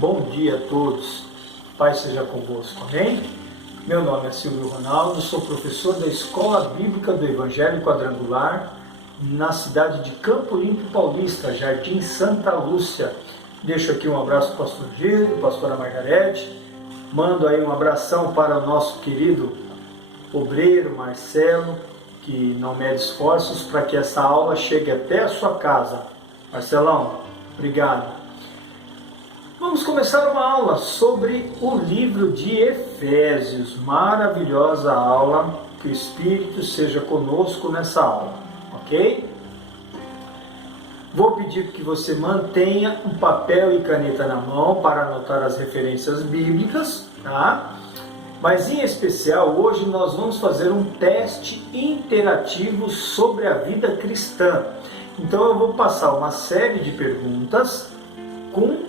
Bom dia a todos, Pai seja convosco, amém? Meu nome é Silvio Ronaldo, sou professor da Escola Bíblica do Evangelho Quadrangular, na cidade de Campo Limpo Paulista, Jardim Santa Lúcia. Deixo aqui um abraço para o pastor Diego, pastora Margarete, mando aí um abração para o nosso querido obreiro Marcelo, que não mede esforços para que essa aula chegue até a sua casa. Marcelão, obrigado. Vamos começar uma aula sobre o livro de Efésios. Maravilhosa aula, que o Espírito seja conosco nessa aula, ok? Vou pedir que você mantenha um papel e caneta na mão para anotar as referências bíblicas, tá? Mas em especial, hoje nós vamos fazer um teste interativo sobre a vida cristã. Então eu vou passar uma série de perguntas com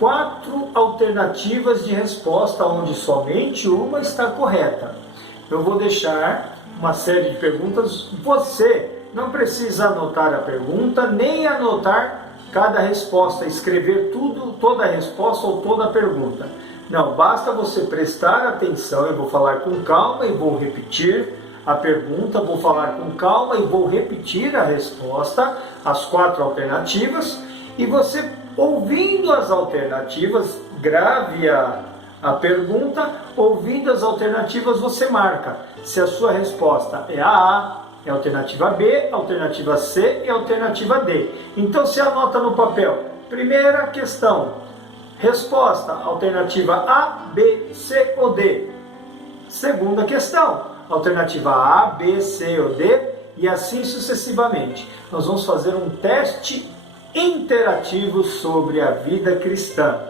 4 alternativas de resposta, onde somente uma está correta. Eu vou deixar uma série de perguntas. Você não precisa anotar a pergunta, nem anotar cada resposta, escrever tudo, toda a resposta ou toda a pergunta. Não, basta você prestar atenção. Eu vou falar com calma e vou repetir a pergunta, vou falar com calma e vou repetir a resposta, as 4 alternativas, e você, ouvindo as alternativas, grave a pergunta, ouvindo as alternativas você marca se a sua resposta é a é a alternativa B, a alternativa C e a alternativa D. Então você anota no papel. Primeira questão, resposta, alternativa A, B, C ou D. Segunda questão, alternativa A, B, C ou D, e assim sucessivamente. Nós vamos fazer um teste interativo sobre a vida cristã.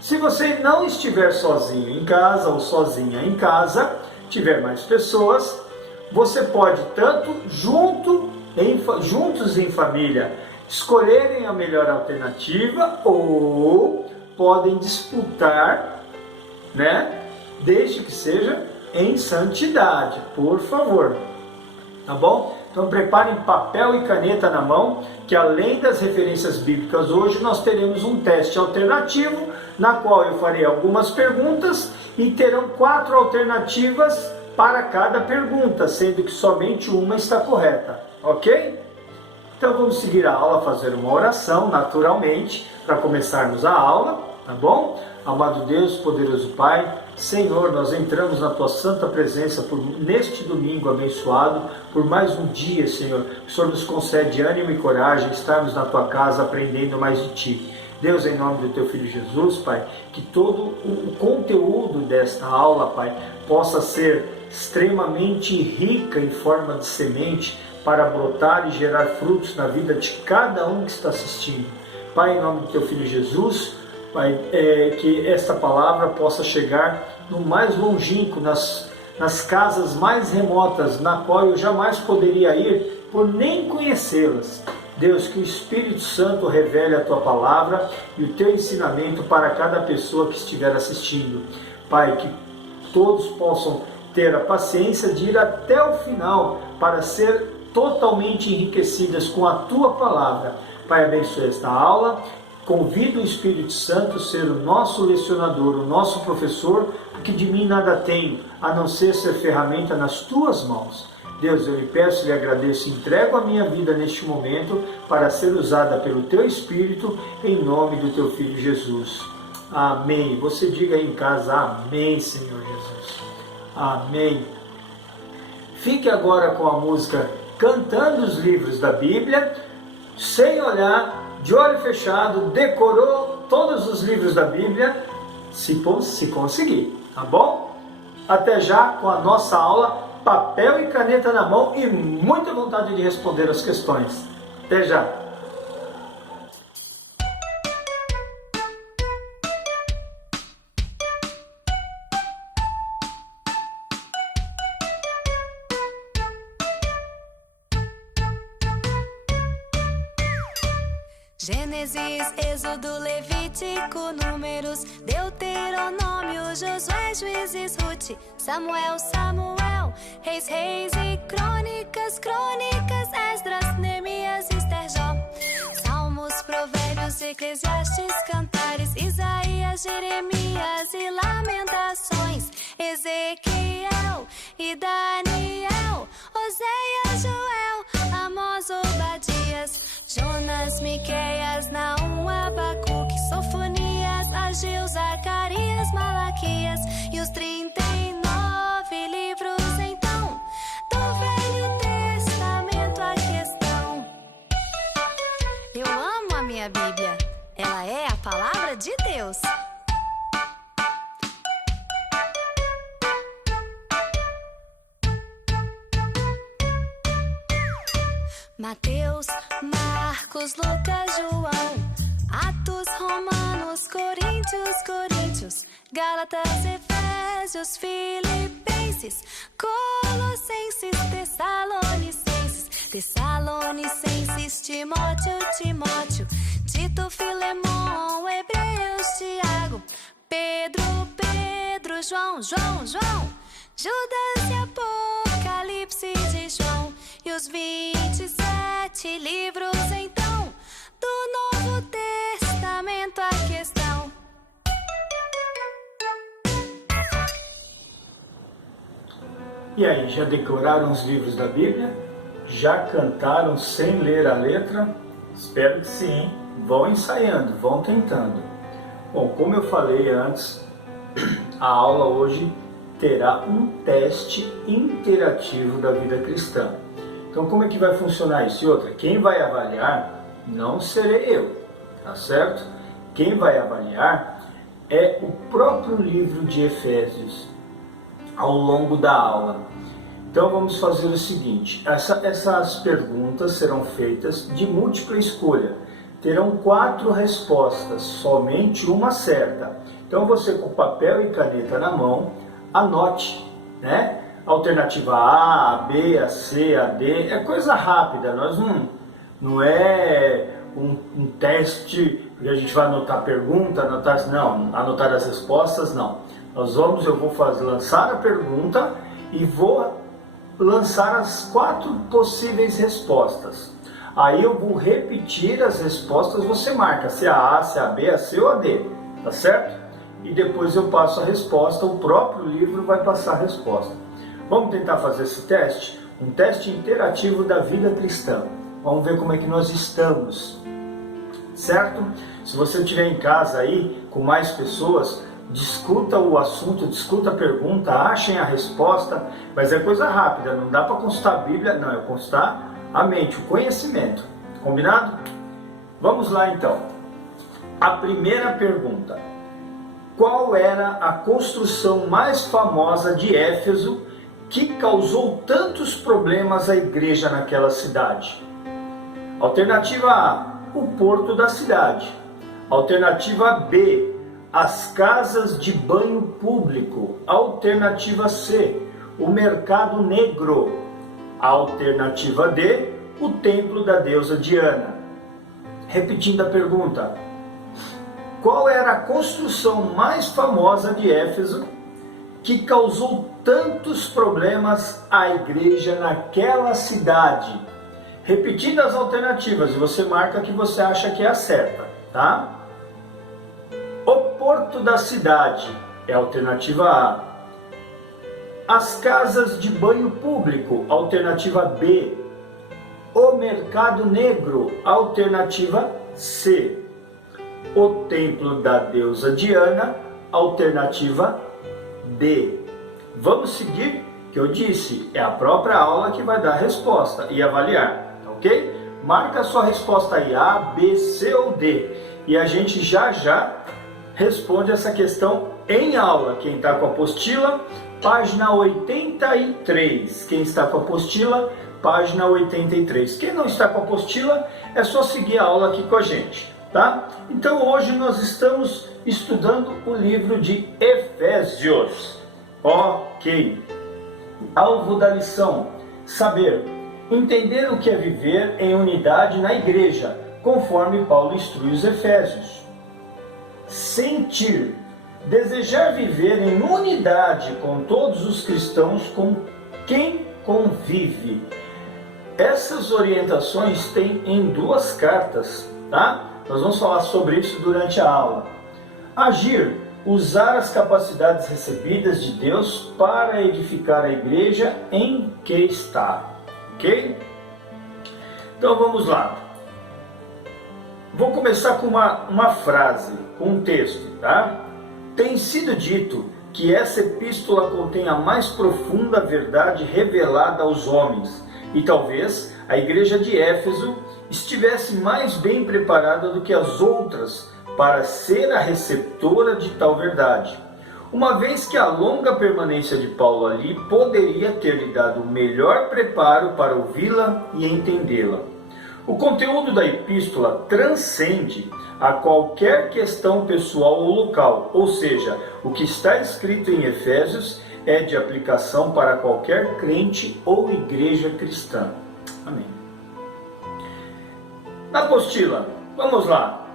Se você não estiver sozinho em casa ou sozinha em casa, tiver mais pessoas, você pode tanto juntos em família escolherem a melhor alternativa, ou podem disputar, né? Desde que seja em santidade, por favor, tá bom? Então preparem papel e caneta na mão, que além das referências bíblicas, hoje nós teremos um teste alternativo, na qual eu farei algumas perguntas e terão 4 alternativas para cada pergunta, sendo que somente uma está correta, ok? Então vamos seguir a aula, fazer uma oração naturalmente, para começarmos a aula, tá bom? Amado Deus, poderoso Pai, Senhor, nós entramos na Tua santa presença neste domingo abençoado, por mais um dia, Senhor. O Senhor nos concede ânimo e coragem, estarmos na Tua casa aprendendo mais de Ti. Deus, em nome do Teu Filho Jesus, Pai, que todo o conteúdo desta aula, Pai, possa ser extremamente rica em forma de semente para brotar e gerar frutos na vida de cada um que está assistindo. Pai, em nome do Teu Filho Jesus, Pai, que esta palavra possa chegar no mais longínquo, nas casas mais remotas, na qual eu jamais poderia ir por nem conhecê-las. Deus, que o Espírito Santo revele a Tua palavra e o Teu ensinamento para cada pessoa que estiver assistindo. Pai, que todos possam ter a paciência de ir até o final para ser totalmente enriquecidas com a Tua palavra. Pai, abençoe esta aula. Convido o Espírito Santo a ser o nosso lecionador, o nosso professor, porque de mim nada tenho, a não ser ferramenta nas Tuas mãos. Deus, eu lhe peço e lhe agradeço, entrego a minha vida neste momento para ser usada pelo Teu Espírito, em nome do Teu Filho Jesus. Amém. Você diga aí em casa, amém, Senhor Jesus. Amém. Fique agora com a música Cantando os Livros da Bíblia, sem olhar, de olho fechado, decorou todos os livros da Bíblia, se conseguir, tá bom? Até já com a nossa aula, papel e caneta na mão e muita vontade de responder as questões. Até já! Gênesis, Êxodo, Levítico, Números, Deuteronômio, Josué, Juízes, Rute, Samuel, Reis, e Crônicas, Esdras, Neemias, Esther, Jó, Salmos, Provérbios, Eclesiastes, Cantares, Isaías, Jeremias e Lamentações, Ezequiel e Daniel, Oséias, Joel, Amós, Obadias, Jonas, Miqueias, Naum, Abacuque, Sofonias, Ageu, Zacarias, Malaquias e os 39 livros então do Velho Testamento. A questão: eu amo a minha Bíblia, ela é a palavra de Deus. Mateus, Marcos, Lucas, João, Atos, Romanos, Coríntios, Gálatas, Efésios, Filipenses, Colossenses, Tessalonicenses, Timóteo, Tito, Filemão, Hebreus, Tiago, Pedro, João, Judas e Apocalipse de João e os 27 livros então do Novo Testamento. A questão: E aí, já decoraram os livros da Bíblia? Já cantaram sem ler a letra? Espero que sim. Vão ensaiando, vão tentando. Bom, como eu falei antes, a aula hoje terá um teste interativo da vida cristã. Então, como é que vai funcionar isso? E outra, quem vai avaliar não serei eu, tá certo? Quem vai avaliar é o próprio livro de Efésios ao longo da aula. Então, vamos fazer o seguinte: essas perguntas serão feitas de múltipla escolha. Terão 4 respostas, somente uma certa. Então, você com papel e caneta na mão, anote, né? Alternativa A, a B, a C, a D, é coisa rápida, não é um teste que a gente vai anotar a pergunta, anotar as respostas, não. Eu vou lançar a pergunta e vou lançar as 4 possíveis respostas. Aí eu vou repetir as respostas, você marca se é a A, se é a B, a C ou a D, tá certo? E depois eu passo a resposta, o próprio livro vai passar a resposta. Vamos tentar fazer esse teste? Um teste interativo da vida cristã. Vamos ver como é que nós estamos, certo? Se você estiver em casa aí com mais pessoas, discuta o assunto, discuta a pergunta, achem a resposta, mas é coisa rápida, não dá para consultar a Bíblia, não, é consultar a mente, o conhecimento. Combinado? Vamos lá então. A primeira pergunta: qual era a construção mais famosa de Éfeso que causou tantos problemas à igreja naquela cidade? Alternativa A, o porto da cidade. Alternativa B, as casas de banho público. Alternativa C, o mercado negro. Alternativa D, o templo da deusa Diana. Repetindo a pergunta: qual era a construção mais famosa de Éfeso que causou tantos problemas à igreja naquela cidade? Repetindo as alternativas, você marca que você acha que é a certa, tá? O porto da cidade é a alternativa A. As casas de banho público, alternativa B. O mercado negro, alternativa C. O templo da deusa Diana, alternativa D. Vamos seguir, que eu disse, é a própria aula que vai dar a resposta e avaliar, ok? Marca a sua resposta aí, A, B, C ou D, e a gente já responde essa questão em aula. Quem está com a apostila, página 83. Quem está com a apostila, página 83. Quem não está com a apostila, é só seguir a aula aqui com a gente, tá? Então hoje nós estamos estudando o livro de Efésios. Ok. Alvo da lição: saber, entender o que é viver em unidade na igreja, conforme Paulo instrui os Efésios. Sentir, desejar viver em unidade com todos os cristãos com quem convive. Essas orientações tem em 2 cartas, tá? Nós vamos falar sobre isso durante a aula. Agir, usar as capacidades recebidas de Deus para edificar a igreja em que está. Ok? Então vamos lá. Vou começar com uma frase, com um texto, tá? Tem sido dito que essa epístola contém a mais profunda verdade revelada aos homens, e talvez a igreja de Éfeso estivesse mais bem preparada do que as outras para ser a receptora de tal verdade, uma vez que a longa permanência de Paulo ali poderia ter lhe dado o melhor preparo para ouvi-la e entendê-la. O conteúdo da epístola transcende a qualquer questão pessoal ou local, ou seja, o que está escrito em Efésios é de aplicação para qualquer crente ou igreja cristã. Amém. Na apostila, vamos lá.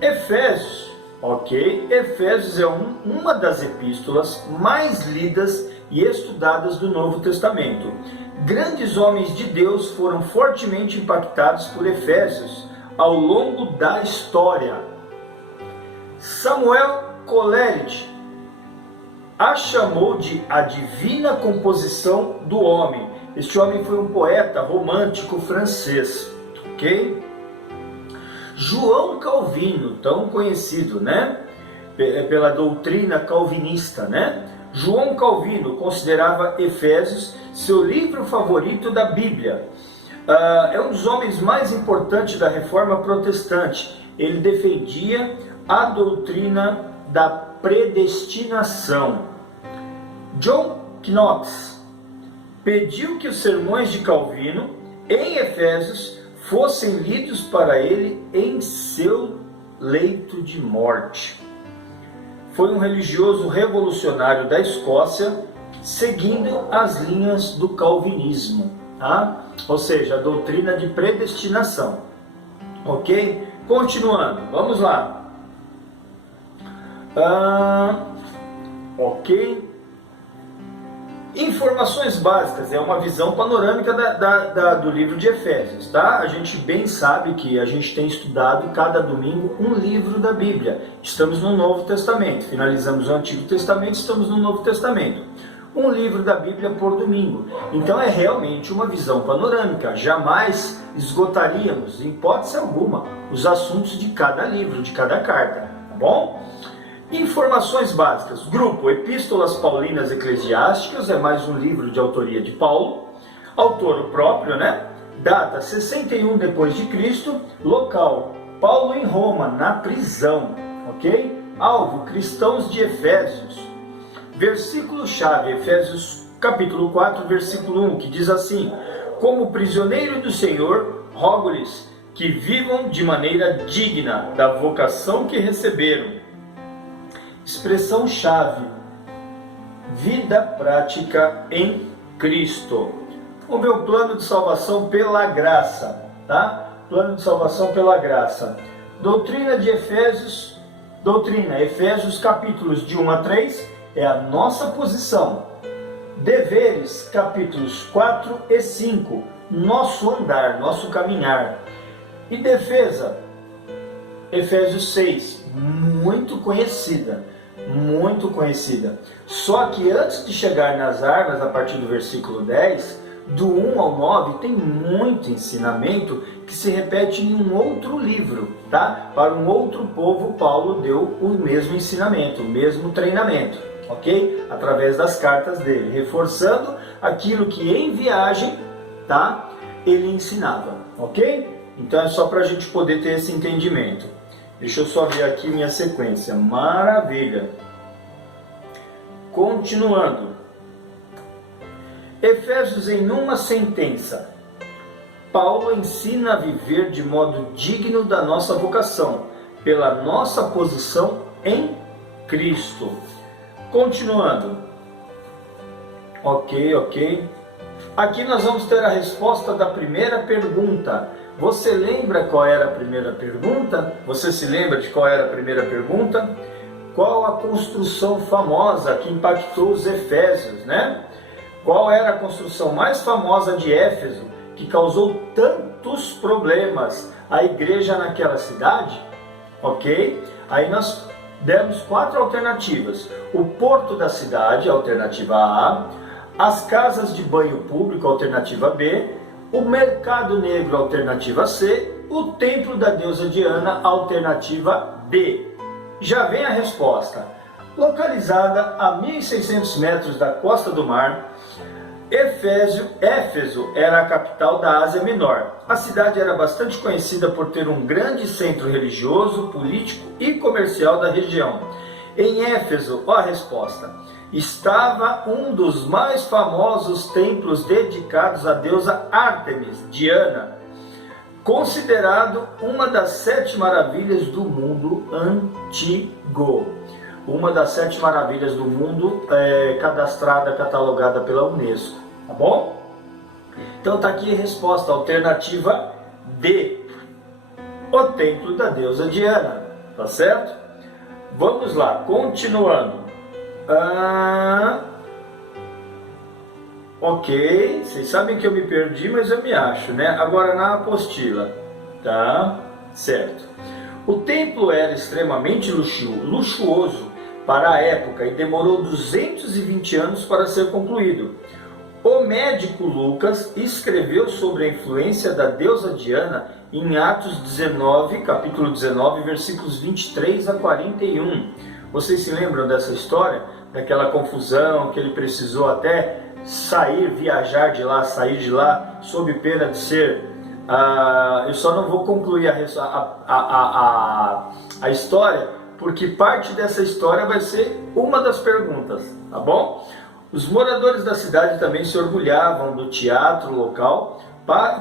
Efésios, ok? Efésios é uma das epístolas mais lidas e estudadas do Novo Testamento. Grandes homens de Deus foram fortemente impactados por Efésios ao longo da história. Samuel Coleridge a chamou de a divina composição do homem. Este homem foi um poeta romântico francês, ok? João Calvino, tão conhecido, né? Pela doutrina calvinista, né? João Calvino considerava Efésios seu livro favorito da Bíblia. É um dos homens mais importantes da Reforma Protestante. Ele defendia a doutrina da predestinação. John Knox pediu que os sermões de Calvino em Efésios fossem lidos para ele em seu leito de morte. Foi um religioso revolucionário da Escócia, seguindo as linhas do calvinismo, tá? Ou seja, a doutrina de predestinação. Ok? Continuando, vamos lá. Ok? Informações básicas, é uma visão panorâmica do livro de Efésios, tá? A gente bem sabe que a gente tem estudado cada domingo um livro da Bíblia. Estamos no Novo Testamento, finalizamos o Antigo Testamento, estamos no Novo Testamento. Um livro da Bíblia por domingo. Então é realmente uma visão panorâmica. Jamais esgotaríamos, em hipótese alguma, os assuntos de cada livro, de cada carta, tá bom? Informações básicas. Grupo Epístolas Paulinas Eclesiásticas, é mais um livro de autoria de Paulo. Autor o próprio, né? Data 61 depois de Cristo. Local Paulo em Roma, na prisão, ok? Alvo cristãos de Efésios. Versículo-chave, Efésios capítulo 4, versículo 1, que diz assim: como prisioneiro do Senhor, rogo-lhes que vivam de maneira digna da vocação que receberam. Expressão-chave, vida prática em Cristo. Vamos ver o plano de salvação pela graça, tá? Plano de salvação pela graça. Doutrina de Efésios, Efésios capítulos de 1 a 3, é a nossa posição. Deveres, capítulos 4 e 5, nosso andar, nosso caminhar. E defesa, Efésios 6, muito conhecida. Só que antes de chegar nas armas, a partir do versículo 10, do 1 ao 9, tem muito ensinamento que se repete em um outro livro, tá? Para um outro povo, Paulo deu o mesmo ensinamento, o mesmo treinamento, ok? Através das cartas dele, reforçando aquilo que em viagem, tá? Ele ensinava, ok? Então é só para a gente poder ter esse entendimento. Deixa eu só ver aqui minha sequência. Maravilha. Continuando. Efésios em uma sentença. Paulo ensina a viver de modo digno da nossa vocação, pela nossa posição em Cristo. Continuando. Ok. Aqui nós vamos ter a resposta da primeira pergunta. Você lembra qual era a primeira pergunta? Você se lembra de qual era a primeira pergunta? Qual a construção famosa que impactou os Efésios, né? Qual era a construção mais famosa de Éfeso que causou tantos problemas a igreja naquela cidade, ok? Aí nós demos 4 alternativas: o porto da cidade, alternativa A; as casas de banho público, alternativa B; o mercado negro, alternativa C; o templo da deusa Diana, alternativa D. Já vem a resposta. Localizada a 1.600 metros da costa do mar, Éfeso era a capital da Ásia Menor. A cidade era bastante conhecida por ter um grande centro religioso, político e comercial da região. Em Éfeso, ó a resposta, estava um dos mais famosos templos dedicados à deusa Ártemis, Diana, considerado uma das 7 maravilhas do mundo antigo. Uma das 7 maravilhas do mundo cadastrada, catalogada pela Unesco, tá bom? Então tá aqui a resposta, alternativa D, o templo da deusa Diana, tá certo? Vamos lá, continuando. Ok, vocês sabem que eu me perdi, mas eu me acho, né? Agora na apostila, tá? Certo. O templo era extremamente luxuoso para a época e demorou 220 anos para ser concluído. O médico Lucas escreveu sobre a influência da deusa Diana em Atos 19, capítulo 19, versículos 23 a 41. Vocês se lembram dessa história? Daquela confusão que ele precisou até viajar de lá, sair de lá, sob pena de ser... eu só não vou concluir a história, porque parte dessa história vai ser uma das perguntas, tá bom? Os moradores da cidade também se orgulhavam do teatro local,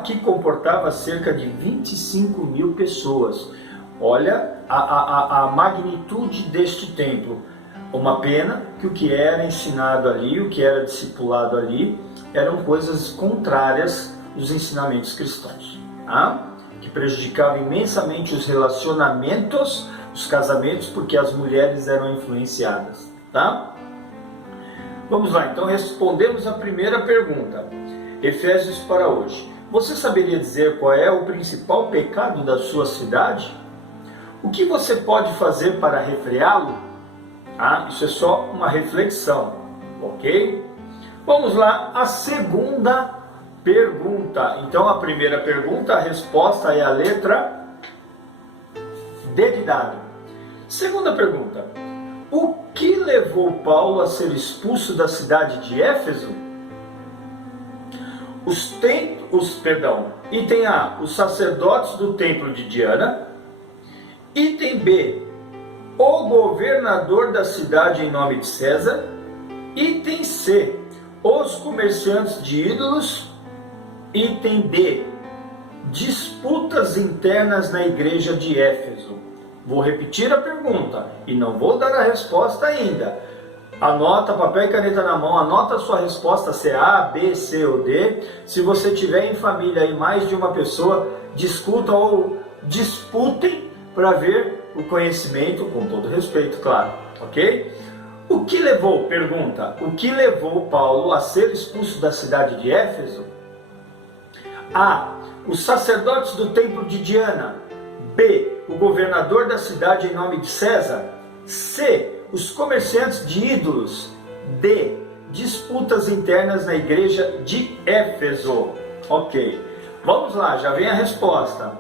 que comportava cerca de 25 mil pessoas. Olha a magnitude deste templo. Uma pena que o que era ensinado ali, o que era discipulado ali, eram coisas contrárias aos ensinamentos cristãos, tá? Que prejudicavam imensamente os relacionamentos, os casamentos, porque as mulheres eram influenciadas, tá? Vamos lá, então respondemos a primeira pergunta. Efésios para hoje. Você saberia dizer qual é o principal pecado da sua cidade? O que você pode fazer para refreá-lo? Isso é só uma reflexão, ok? Vamos lá, a segunda pergunta. Então a primeira pergunta, a resposta é a letra D de dado. Segunda pergunta: o que levou Paulo a ser expulso da cidade de Éfeso? Item A, os sacerdotes do templo de Diana. Item B, o governador da cidade em nome de César. Item C, os comerciantes de ídolos. Item D, disputas internas na igreja de Éfeso. Vou repetir a pergunta e não vou dar a resposta ainda. Anota, papel e caneta na mão, anota a sua resposta, se é A, B, C ou D. Se você tiver em família aí mais de uma pessoa, discuta ou disputem para ver o conhecimento, com todo respeito, claro, ok? O que levou, pergunta, o que levou Paulo a ser expulso da cidade de Éfeso? A, os sacerdotes do templo de Diana. B, o governador da cidade em nome de César. C, os comerciantes de ídolos. D, disputas internas na igreja de Éfeso. Ok, vamos lá, já vem a resposta.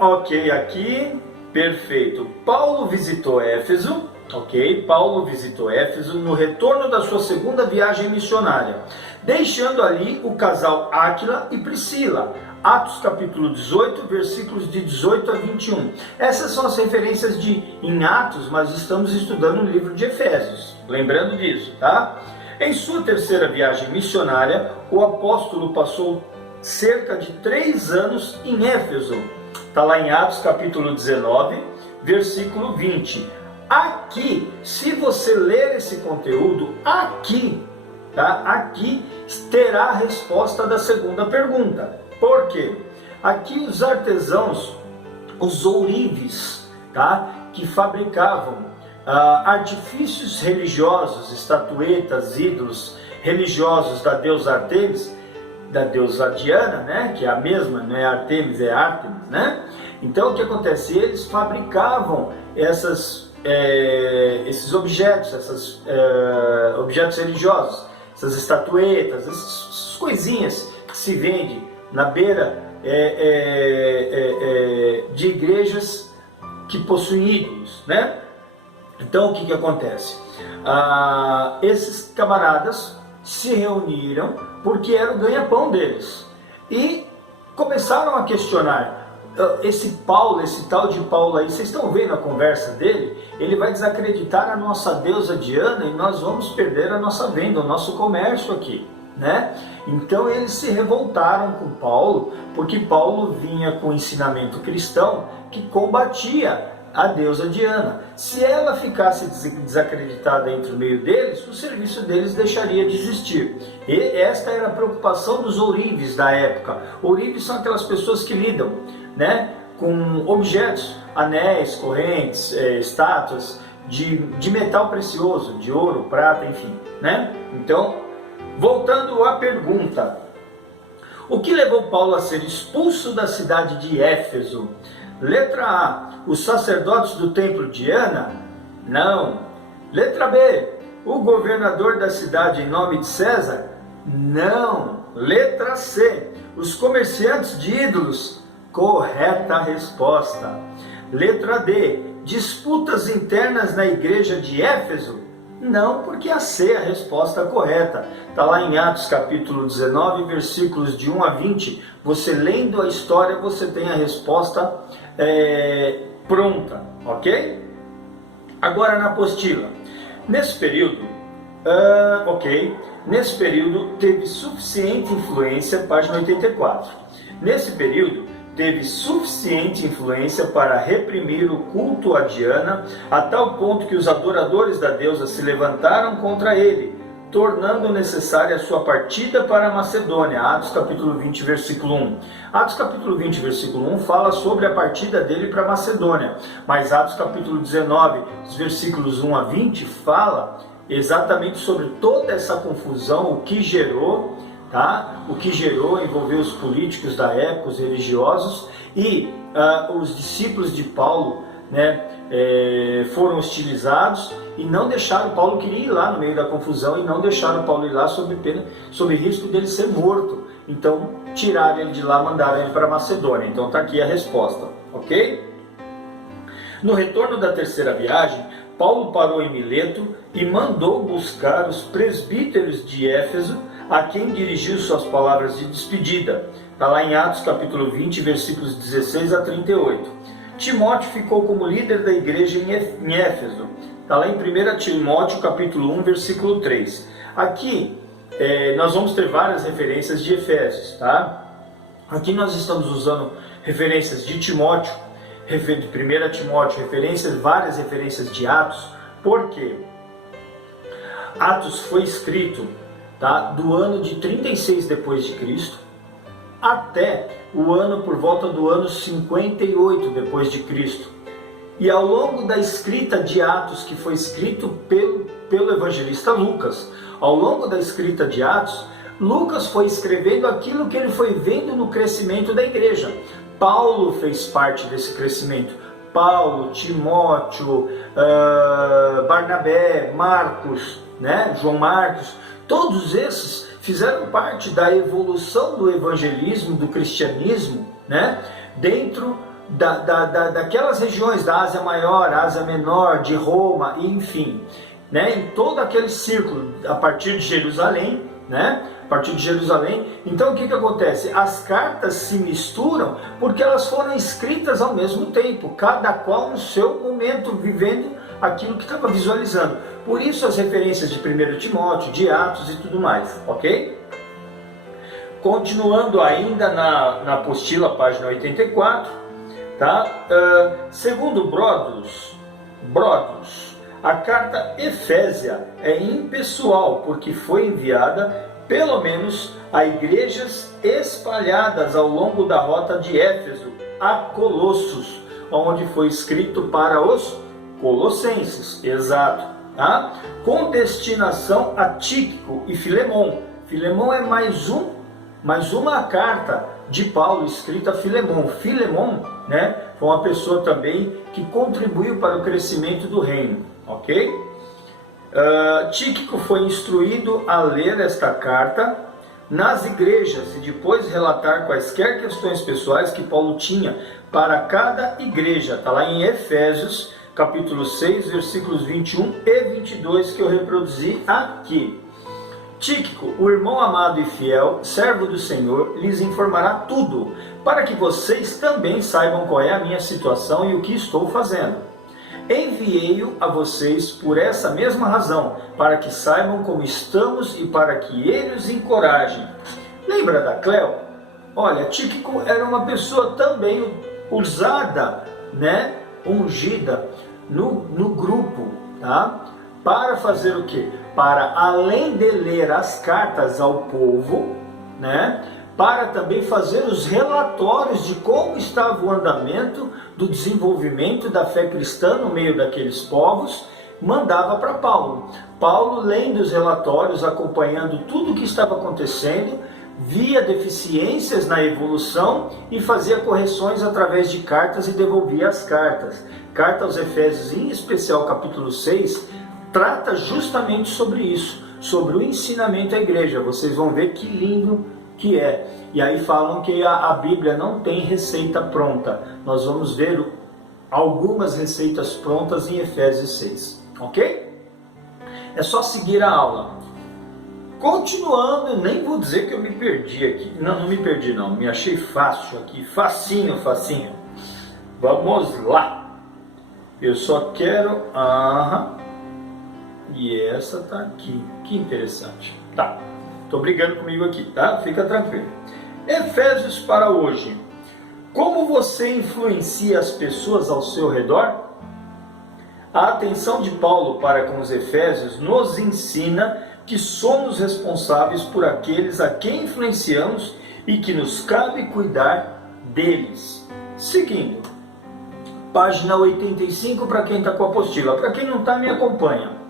Ok, aqui, perfeito. Paulo visitou Éfeso, ok? Paulo visitou Éfeso no retorno da sua segunda viagem missionária, deixando ali o casal Áquila e Priscila. Atos capítulo 18, versículos de 18 a 21. Essas são as referências em Atos, mas estamos estudando o livro de Efésios. Lembrando disso, tá? Em sua terceira viagem missionária, o apóstolo passou cerca de 3 anos em Éfeso. Está lá em Atos capítulo 19, versículo 20. Aqui, se você ler esse conteúdo, aqui, tá? Aqui terá a resposta da segunda pergunta. Por quê? Aqui os artesãos, os ourives, tá? Que fabricavam artifícios religiosos, estatuetas, ídolos religiosos da deusa Ártemis, da deusa Diana, né? Que é a mesma, não é Artemis, é Ártemis, né? Então o que acontece? Eles fabricavam esses objetos, objetos religiosos, essas estatuetas, essas coisinhas que se vende na beira de igrejas que possuem ídolos, né? Então o que acontece? Esses camaradas se reuniram porque era o ganha-pão deles e começaram a questionar. Esse Paulo, esse tal de Paulo aí, vocês estão vendo a conversa dele? Ele vai desacreditar a nossa deusa Diana e nós vamos perder a nossa venda, o nosso comércio aqui, né? Então eles se revoltaram com Paulo, porque Paulo vinha com o ensinamento cristão que combatia a deusa Diana. Se ela ficasse desacreditada entre o meio deles, o serviço deles deixaria de existir. E esta era a preocupação dos ourives da época. Ourives são aquelas pessoas que lidam, né, com objetos, anéis, correntes, estátuas de metal precioso, de ouro, prata, enfim, né? Então, voltando à pergunta, o que levou Paulo a ser expulso da cidade de Éfeso? Letra A, os sacerdotes do templo de Diana? Não. Letra B, o governador da cidade em nome de César? Não. Letra C, os comerciantes de ídolos? Correta resposta. Letra D, disputas internas na igreja de Éfeso? Não, porque a C é a resposta correta. Está lá em Atos capítulo 19, versículos de 1 a 20. Você lendo a história, você tem a resposta pronta, ok? Agora na apostila. Nesse período, nesse período teve suficiente influência, página 84. Nesse período, teve suficiente influência para reprimir o culto a Diana, a tal ponto que os adoradores da deusa se levantaram contra ele, tornando necessária a sua partida para a Macedônia. Atos capítulo 20, versículo 1. Atos capítulo 20, versículo 1 fala sobre a partida dele para a Macedônia, mas Atos capítulo 19, os versículos 1 a 20, fala exatamente sobre toda essa confusão, o que gerou, tá? O que gerou, envolveu os políticos da época, os religiosos, e os discípulos de Paulo, né, foram hostilizados e não deixaram, Paulo queria ir lá no meio da confusão e não deixaram Paulo ir lá sob risco dele ser morto. Então tiraram ele de lá, mandaram ele para Macedônia. Então está aqui a resposta, ok? No retorno da terceira viagem, Paulo parou em Mileto e mandou buscar os presbíteros de Éfeso, a quem dirigiu suas palavras de despedida. Está lá em Atos capítulo 20, versículos 16 a 38. Timóteo ficou como líder da igreja em Éfeso. Está lá em 1 Timóteo capítulo 1, versículo 3. Aqui nós vamos ter várias referências de Efésios, tá? Aqui nós estamos usando referências de Timóteo, de 1 Timóteo, várias referências de Atos. Por quê? Atos foi escrito, tá, do ano de 36 depois de Cristo até o ano por volta do ano 58 depois de Cristo. E ao longo da escrita de Atos, que foi escrito pelo evangelista Lucas, ao longo da escrita de Atos, Lucas foi escrevendo aquilo que ele foi vendo no crescimento da igreja. Paulo fez parte desse crescimento. Paulo, Timóteo, Barnabé, Marcos, né? João Marcos, todos esses fizeram parte da evolução do evangelismo, do cristianismo, né? Dentro daquelas regiões da Ásia Maior, Ásia Menor, de Roma, enfim, né? Em todo aquele círculo, a partir de Jerusalém, né? A partir de Jerusalém. Então o que acontece? As cartas se misturam porque elas foram escritas ao mesmo tempo, cada qual no seu momento, vivendo aquilo que estava visualizando. Por isso as referências de 1 Timóteo, de Atos e tudo mais, ok? Continuando ainda na apostila, página 84, tá? Segundo Brodus, a carta Efésia é impessoal, porque foi enviada pelo menos a igrejas espalhadas ao longo da rota de Éfeso a Colossos, onde foi escrito para os colossenses, exato, tá? Com destinação a Tíquico e Filemon. Filemon é mais um mas uma carta de Paulo escrita a Filemon. Filemon, né, foi uma pessoa também que contribuiu para o crescimento do reino, ok? Tíquico foi instruído a ler esta carta nas igrejas e depois relatar quaisquer questões pessoais que Paulo tinha para cada igreja. Está lá em Efésios, capítulo 6, versículos 21 e 22, que eu reproduzi aqui. Tíquico, o irmão amado e fiel, servo do Senhor, lhes informará tudo, para que vocês também saibam qual é a minha situação e o que estou fazendo. Enviei-o a vocês por essa mesma razão, para que saibam como estamos e para que ele os encoraje. Lembra da Cleo? Olha, Tíquico era uma pessoa também usada, né, ungida no grupo, tá? Para fazer o quê? Para, além de ler as cartas ao povo, né, para também fazer os relatórios de como estava o andamento do desenvolvimento da fé cristã no meio daqueles povos, mandava para Paulo. Paulo, lendo os relatórios, acompanhando tudo o que estava acontecendo, via deficiências na evolução e fazia correções através de cartas e devolvia as cartas. Carta aos Efésios, em especial capítulo 6, trata justamente sobre isso, sobre o ensinamento à igreja. Vocês vão ver que lindo que é. E aí falam que a Bíblia não tem receita pronta. Nós vamos ver algumas receitas prontas em Efésios 6, ok? É só seguir a aula. Continuando, nem vou dizer que eu me perdi aqui. Não me perdi não, me achei fácil aqui, facinho. Vamos lá. Eu só quero... E essa tá aqui, que interessante. Tá, tô brigando comigo aqui, tá? Fica tranquilo. Efésios para hoje. Como você influencia as pessoas ao seu redor? A atenção de Paulo para com os Efésios nos ensina que somos responsáveis por aqueles a quem influenciamos e que nos cabe cuidar deles. Seguindo, página 85 para quem está com a apostila. Para quem não está, me acompanha.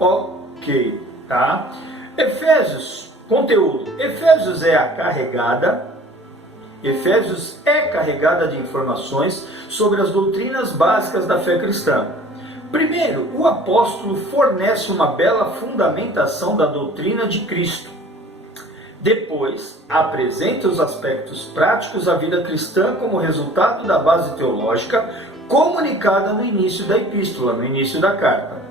Ok, tá? Efésios, conteúdo. Efésios é carregada de informações sobre as doutrinas básicas da fé cristã. Primeiro, o apóstolo fornece uma bela fundamentação da doutrina de Cristo. Depois, apresenta os aspectos práticos da vida cristã como resultado da base teológica comunicada no início da epístola, no início da carta.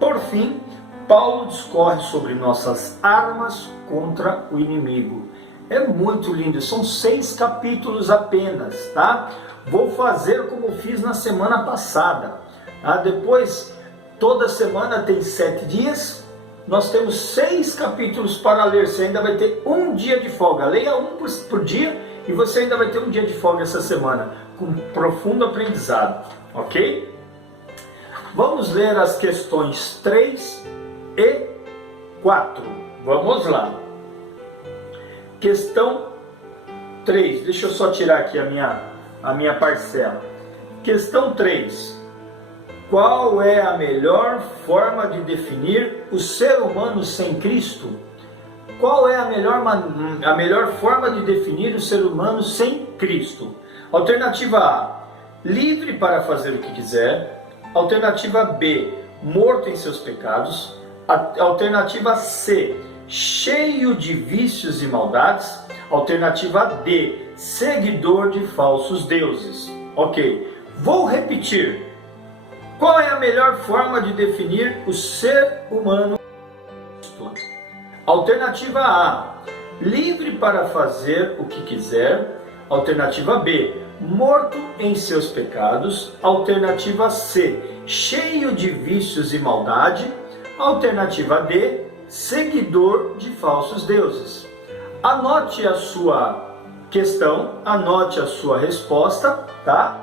Por fim, Paulo discorre sobre nossas armas contra o inimigo. É muito lindo, são 6 capítulos apenas, tá? Vou fazer como fiz na semana passada. Tá? Depois, toda semana tem 7 dias, nós temos 6 capítulos para ler. Você ainda vai ter um dia de folga. Leia um por dia e você ainda vai ter um dia de folga essa semana, com profundo aprendizado, ok? Vamos ler as questões 3 e 4. Vamos lá. Questão 3. Deixa eu só tirar aqui a minha parcela. Questão 3. Qual é a melhor forma de definir o ser humano sem Cristo? Qual é a melhor forma de definir o ser humano sem Cristo? Alternativa A, livre para fazer o que quiser. Alternativa B, morto em seus pecados. Alternativa C, cheio de vícios e maldades. Alternativa D, seguidor de falsos deuses. Ok, vou repetir. Qual é a melhor forma de definir o ser humano? Alternativa A, livre para fazer o que quiser. Alternativa B, morto em seus pecados. Alternativa C, cheio de vícios e maldade. Alternativa D, seguidor de falsos deuses. Anote a sua questão, anote a sua resposta, tá?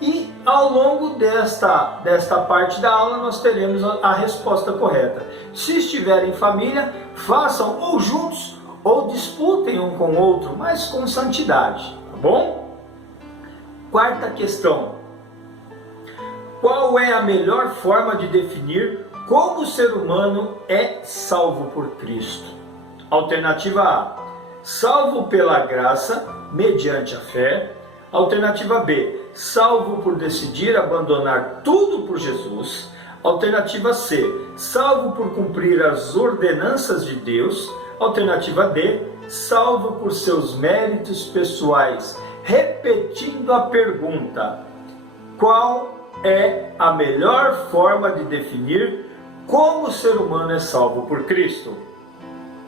E ao longo desta parte da aula nós teremos a resposta correta. Se estiverem em família, façam ou juntos ou disputem um com o outro, mas com santidade, tá bom? Quarta questão. Qual é a melhor forma de definir como o ser humano é salvo por Cristo? Alternativa A, salvo pela graça, mediante a fé. Alternativa B, salvo por decidir abandonar tudo por Jesus. Alternativa C, salvo por cumprir as ordenanças de Deus. Alternativa D, salvo por seus méritos pessoais. Repetindo a pergunta, qual é a melhor forma de definir como o ser humano é salvo por Cristo?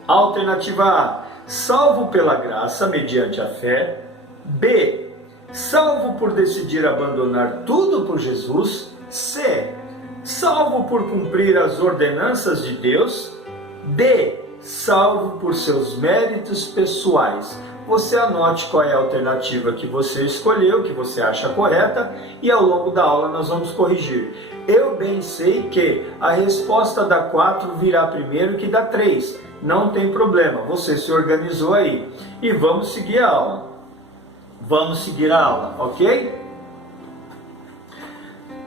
Alternativa A, salvo pela graça mediante a fé. B, salvo por decidir abandonar tudo por Jesus. C, salvo por cumprir as ordenanças de Deus. D, salvo por seus méritos pessoais. Você anote qual é a alternativa que você escolheu, que você acha correta, e ao longo da aula nós vamos corrigir. Eu bem sei que a resposta da 4 virá primeiro que da 3. Não tem problema, você se organizou aí. E vamos seguir a aula. Vamos seguir a aula, ok?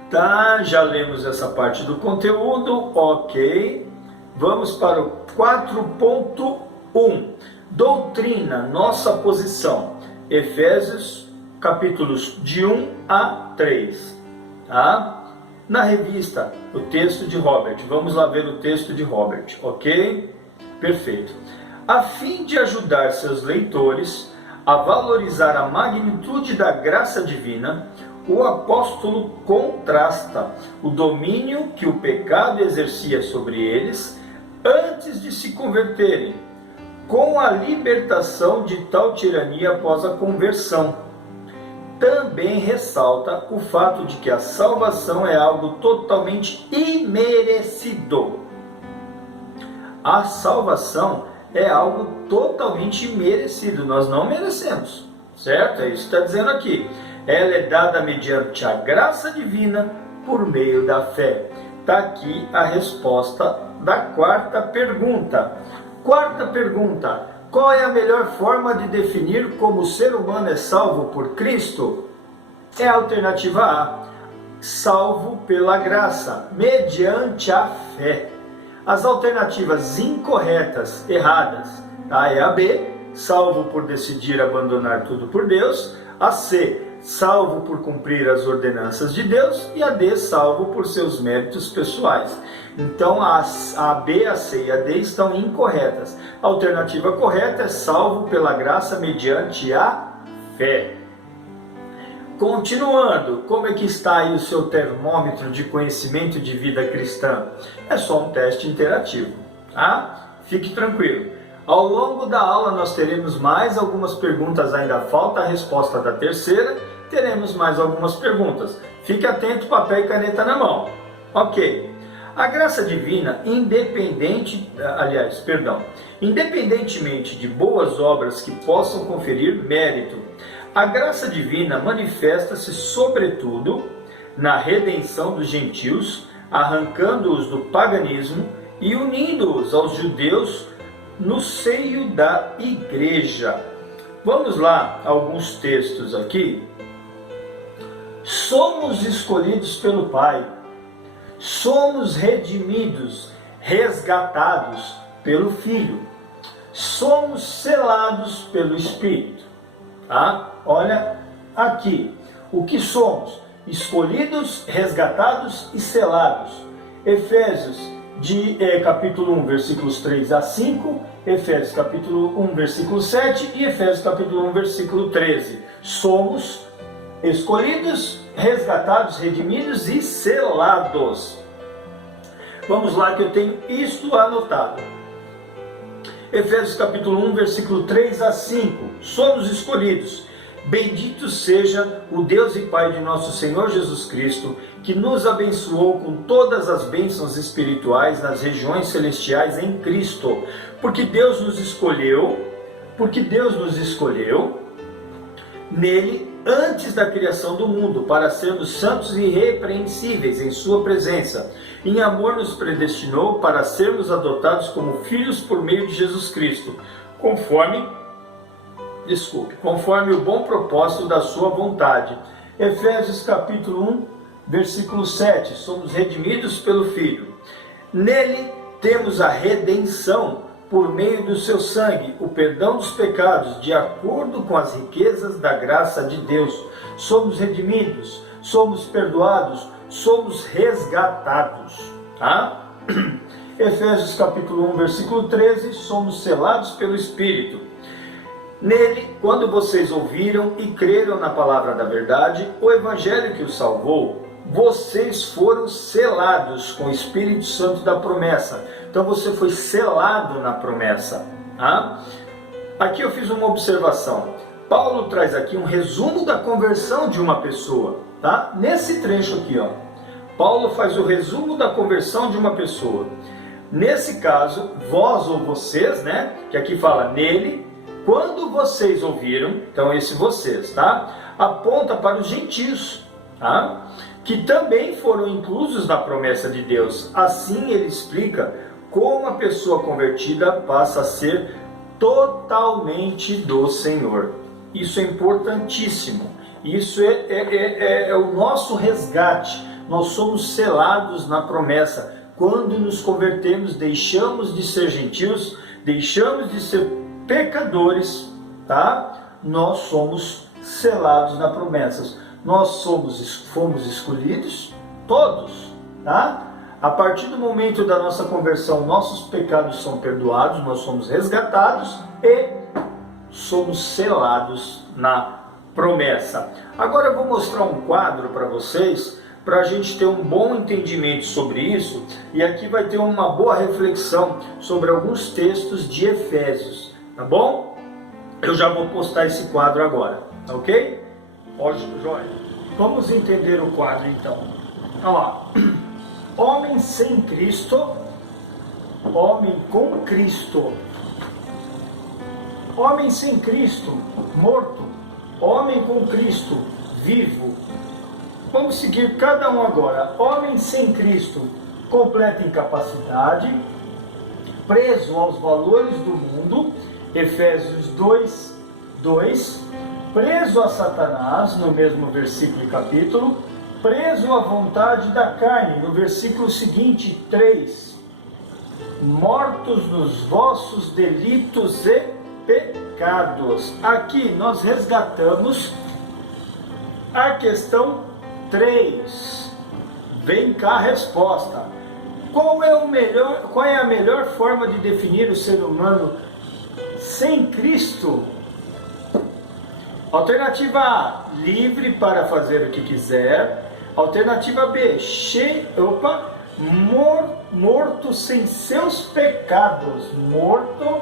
Tá, já lemos essa parte do conteúdo, ok. Vamos para o 4.1. Doutrina, nossa posição. Efésios, capítulos de 1 a 3. Tá? Na revista, o texto de Robert. Vamos lá ver o texto de Robert, ok? Perfeito. A fim de ajudar seus leitores a valorizar a magnitude da graça divina, o apóstolo contrasta o domínio que o pecado exercia sobre eles antes de se converterem, com a libertação de tal tirania após a conversão. Também ressalta o fato de que a salvação é algo totalmente imerecido. A salvação é algo totalmente imerecido, nós não merecemos, certo? É isso que está dizendo aqui. Ela é dada mediante a graça divina por meio da fé. Está aqui a resposta da quarta pergunta. Quarta pergunta, qual é a melhor forma de definir como o ser humano é salvo por Cristo? É a alternativa A, salvo pela graça, mediante a fé. As alternativas incorretas, erradas, a é a B, salvo por decidir abandonar tudo por Deus. A C, salvo por cumprir as ordenanças de Deus. E a D, salvo por seus méritos pessoais. Então a B, a C e a D estão incorretas. A alternativa correta é salvo pela graça mediante a fé. Continuando, como é que está aí o seu termômetro de conhecimento de vida cristã? É só um teste interativo, tá? Fique tranquilo. Ao longo da aula nós teremos mais algumas perguntas, ainda falta a resposta da terceira, teremos mais algumas perguntas. Fique atento, papel e caneta na mão. Ok. A graça divina, independentemente de boas obras que possam conferir mérito, a graça divina manifesta-se sobretudo na redenção dos gentios, arrancando-os do paganismo e unindo-os aos judeus no seio da igreja. Vamos lá, alguns textos aqui. Somos escolhidos pelo Pai, somos redimidos, resgatados pelo Filho, somos selados pelo Espírito. Tá? Olha aqui, o que somos? Escolhidos, resgatados e selados. Efésios capítulo 1, versículos 3 a 5, Efésios capítulo 1, versículo 7 e Efésios capítulo 1, versículo 13. Somos escolhidos, resgatados, redimidos e selados. Vamos lá que eu tenho isto anotado. Efésios capítulo 1, versículo 3 a 5. Somos escolhidos. Bendito seja o Deus e Pai de nosso Senhor Jesus Cristo, que nos abençoou com todas as bênçãos espirituais nas regiões celestiais em Cristo. Porque Deus nos escolheu nele antes da criação do mundo, para sermos santos e irrepreensíveis em sua presença. Em amor nos predestinou para sermos adotados como filhos por meio de Jesus Cristo, conforme o bom propósito da sua vontade. Efésios capítulo 1, versículo 7. Somos redimidos pelo Filho. Nele temos a redenção, por meio do seu sangue, o perdão dos pecados, de acordo com as riquezas da graça de Deus. Somos redimidos, somos perdoados, somos resgatados. Tá? Efésios capítulo 1, versículo 13, somos selados pelo Espírito. Nele, quando vocês ouviram e creram na palavra da verdade, o evangelho que os salvou, vocês foram selados com o Espírito Santo da promessa. Então você foi selado na promessa. Tá? Aqui eu fiz uma observação. Paulo traz aqui um resumo da conversão de uma pessoa. Tá? Nesse trecho aqui, ó, Paulo faz o resumo da conversão de uma pessoa. Nesse caso, vós ou vocês, né? Que aqui fala nele, quando vocês ouviram, então esse vocês, tá? Aponta para os gentios, tá? Que também foram inclusos na promessa de Deus. Assim ele explica como a pessoa convertida passa a ser totalmente do Senhor. Isso é importantíssimo. Isso é o nosso resgate. Nós somos selados na promessa. Quando nos convertemos, deixamos de ser gentios, deixamos de ser pecadores, tá? Nós somos selados na promessa. Nós fomos escolhidos, todos, tá? A partir do momento da nossa conversão, nossos pecados são perdoados, nós somos resgatados e somos selados na promessa. Agora eu vou mostrar um quadro para vocês, para a gente ter um bom entendimento sobre isso, e aqui vai ter uma boa reflexão sobre alguns textos de Efésios, tá bom? Eu já vou postar esse quadro agora, tá ok? Pode, joia. Vamos entender o quadro então. Olha lá. Homem sem Cristo, homem com Cristo. Homem sem Cristo, morto. Homem com Cristo, vivo. Vamos seguir cada um agora. Homem sem Cristo, completa incapacidade, preso aos valores do mundo, Efésios 2:2, preso a Satanás, no mesmo versículo e capítulo, preso à vontade da carne, no versículo seguinte, 3, mortos nos vossos delitos e pecados. Aqui nós resgatamos a questão 3. Vem cá a resposta. Qual é a melhor forma de definir o ser humano sem Cristo? Alternativa A, livre para fazer o que quiser. Alternativa B, morto sem seus pecados. Morto,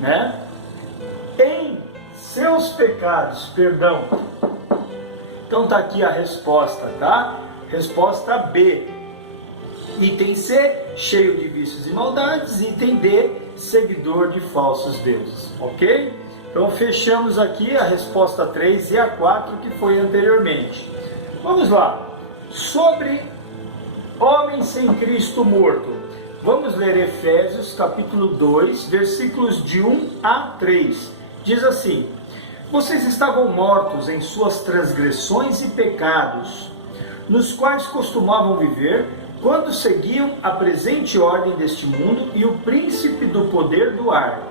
né? Em seus pecados, perdão. Então tá aqui a resposta, tá? Resposta B. Item C, cheio de vícios e maldades. Item D, seguidor de falsos deuses. Ok? Então fechamos aqui a resposta 3 e a 4 que foi anteriormente. Vamos lá. Sobre homem sem Cristo morto. Vamos ler Efésios capítulo 2, versículos de 1 a 3. Diz assim: vocês estavam mortos em suas transgressões e pecados, nos quais costumavam viver, quando seguiam a presente ordem deste mundo e o príncipe do poder do ar,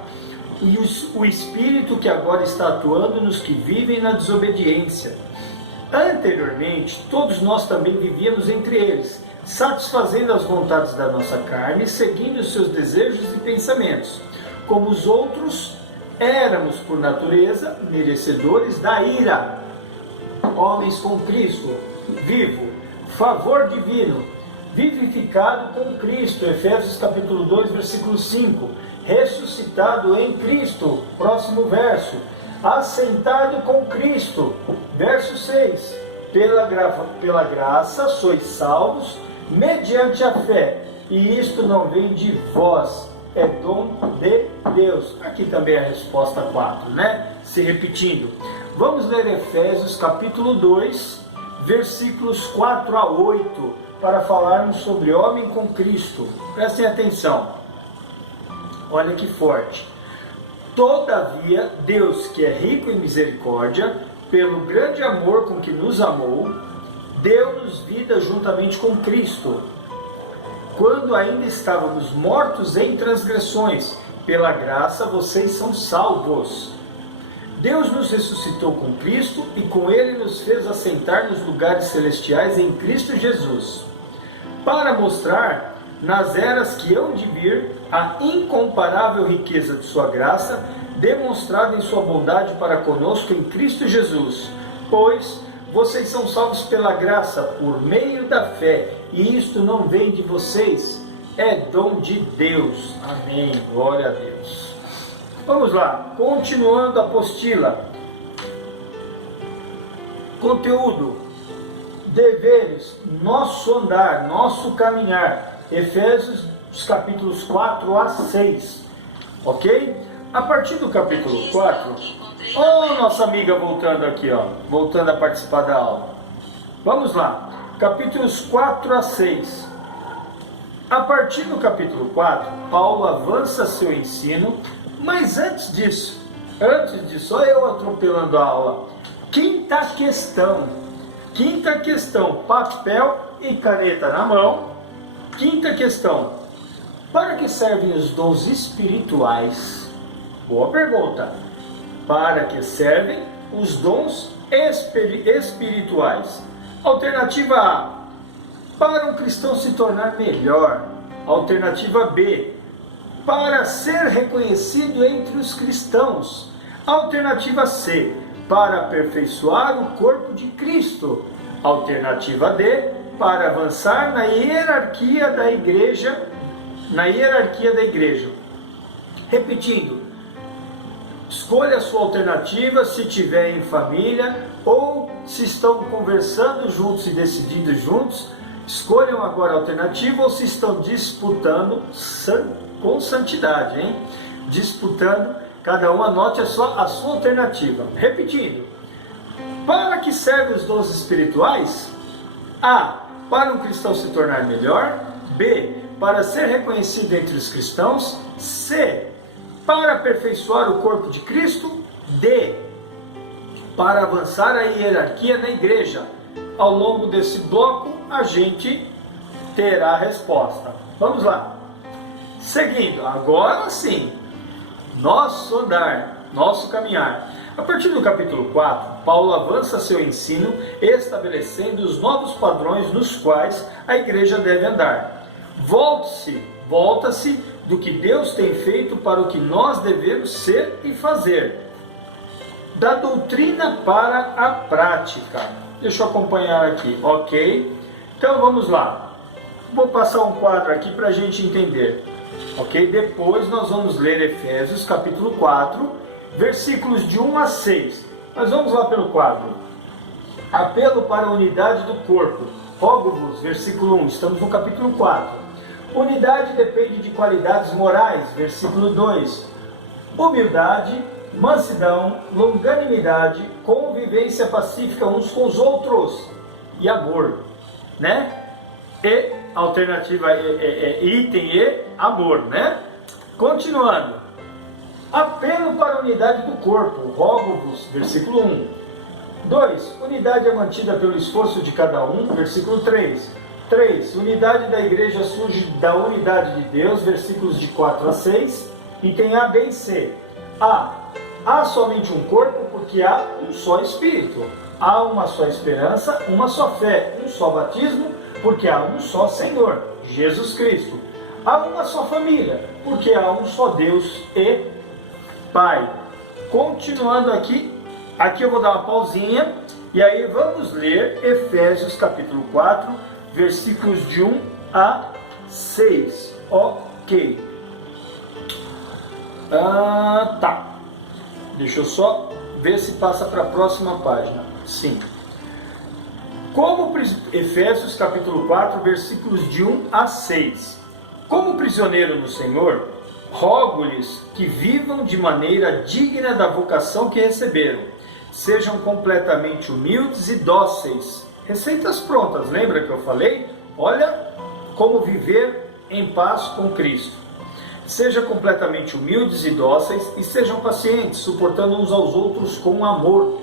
e o espírito que agora está atuando nos que vivem na desobediência. Anteriormente, todos nós também vivíamos entre eles, satisfazendo as vontades da nossa carne, seguindo os seus desejos e pensamentos. Como os outros, éramos, por natureza, merecedores da ira. Homens com Cristo, vivo, favor divino, vivificado com Cristo, Efésios capítulo 2, versículo 5, ressuscitado em Cristo, próximo verso, assentado com Cristo, verso 6, pela graça sois salvos, mediante a fé, e isto não vem de vós, é dom de Deus. Aqui também a resposta 4, né? Se repetindo. Vamos ler Efésios capítulo 2, versículos 4 a 8, para falarmos sobre homem com Cristo. Prestem atenção. Olha que forte. Todavia, Deus, que é rico em misericórdia, pelo grande amor com que nos amou, deu-nos vida juntamente com Cristo, quando ainda estávamos mortos em transgressões. pela graça vocês são salvos. Deus nos ressuscitou com Cristo e com Ele nos fez assentar nos lugares celestiais em Cristo Jesus, para mostrar nas eras que hão de vir a incomparável riqueza de sua graça, demonstrada em sua bondade para conosco em Cristo Jesus. Pois vocês são salvos pela graça, por meio da fé, e isto não vem de vocês, é dom de Deus. Amém. Glória a Deus. Vamos lá, continuando a apostila. Conteúdo, deveres, nosso andar, nosso caminhar. Efésios, os capítulos 4 a 6. Ok? A partir do capítulo 4, nossa amiga voltando aqui, voltando a participar da aula. Vamos lá, capítulos 4 a 6. A partir do capítulo 4, Paulo avança seu ensino, mas antes disso, olha eu atropelando a aula. Quinta questão, papel e caneta na mão. Quinta questão, para que servem os dons espirituais? Boa pergunta. Para que servem os dons espirituais? Alternativa A, para um cristão se tornar melhor. Alternativa B, para ser reconhecido entre os cristãos. Alternativa C, para aperfeiçoar o corpo de Cristo. Alternativa D, para avançar na hierarquia da igreja. Repetindo, escolha a sua alternativa se tiver em família ou se estão conversando juntos e decidindo juntos. Escolham agora a alternativa ou se estão disputando com santidade, hein? Disputando, cada um anote a sua alternativa. Repetindo, para que servem os dons espirituais? A, para um cristão se tornar melhor. B, para ser reconhecido entre os cristãos. C, para aperfeiçoar o corpo de Cristo. D, para avançar a hierarquia na igreja. Ao longo desse bloco, a gente terá a resposta. Vamos lá. Seguindo, agora sim, nosso andar, nosso caminhar. A partir do capítulo 4, Paulo avança seu ensino, estabelecendo os novos padrões nos quais a igreja deve andar. Volta-se do que Deus tem feito para o que nós devemos ser e fazer. Da doutrina para a prática. Deixa eu acompanhar aqui, ok? Então vamos lá. Vou passar um quadro aqui para a gente entender. Ok? Depois nós vamos ler Efésios capítulo 4, versículos de 1 a 6. Mas vamos lá pelo quadro. Apelo para a unidade do corpo. Rogo-vos, versículo 1, estamos no capítulo 4. Unidade depende de qualidades morais, versículo 2. Humildade, mansidão, longanimidade, convivência pacífica uns com os outros e amor, né? E alternativa item E, amor, né? Continuando. Apelo para a unidade do corpo, rogo-vos, versículo 1. 2. Unidade é mantida pelo esforço de cada um, versículo 3. 3. Unidade da igreja surge da unidade de Deus, versículos de 4 a 6. Item A, B e C. A. Há somente um corpo porque há um só Espírito. Há uma só esperança, uma só fé, um só batismo, porque há um só Senhor, Jesus Cristo. Há uma só família, porque há um só Deus e Pai. Continuando aqui eu vou dar uma pausinha e aí vamos ler Efésios capítulo 4, versículos de 1 a 6. Ok. Tá. Deixa eu só ver se passa para a próxima página. Sim. Efésios capítulo 4, versículos de 1 a 6. Como prisioneiro no Senhor, rogo-lhes que vivam de maneira digna da vocação que receberam. Sejam completamente humildes e dóceis. Receitas prontas, lembra que eu falei? Olha como viver em paz com Cristo. Sejam completamente humildes e dóceis e sejam pacientes, suportando uns aos outros com amor.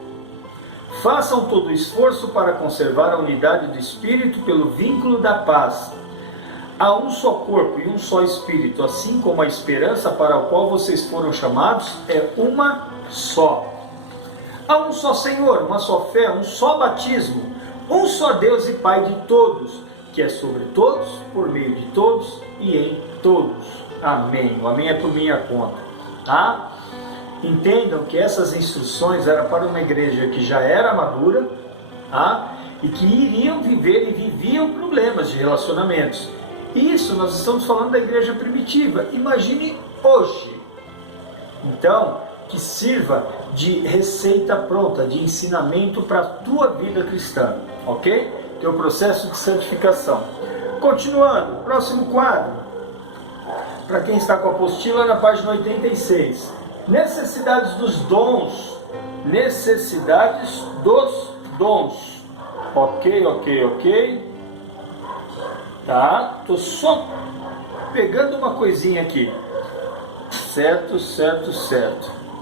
Façam todo o esforço para conservar a unidade do Espírito pelo vínculo da paz. Há um só corpo e um só Espírito, assim como a esperança para a qual vocês foram chamados é uma só. Há um só Senhor, uma só fé, um só batismo, um só Deus e Pai de todos, que é sobre todos, por meio de todos e em todos. Amém. O amém é por minha conta. Tá? Entendam que essas instruções eram para uma igreja que já era madura, tá? E que iriam viver e viviam problemas de relacionamentos. Isso nós estamos falando da igreja primitiva. Imagine hoje. Então, que sirva de receita pronta, de ensinamento para a tua vida cristã, ok? Teu processo de santificação. Continuando, próximo quadro. Para quem está com a apostila, na página 86. Necessidades dos dons. Necessidades dos dons. Ok. Tá? Tô só pegando uma coisinha aqui. Certo.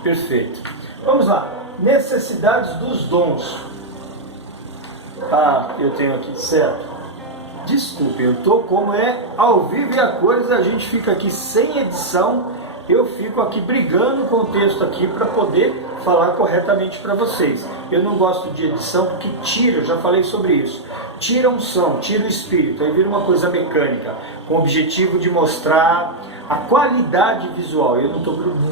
Perfeito. Vamos lá. Necessidades dos dons. Eu tenho aqui, certo. Desculpe, eu tô como é ao vivo e a cores, a gente fica aqui sem edição. Eu fico aqui brigando com o texto aqui para poder falar corretamente para vocês. Eu não gosto de edição porque tira, eu já falei sobre isso. Tira a unção, tira o espírito, aí vira uma coisa mecânica, com o objetivo de mostrar a qualidade visual. Eu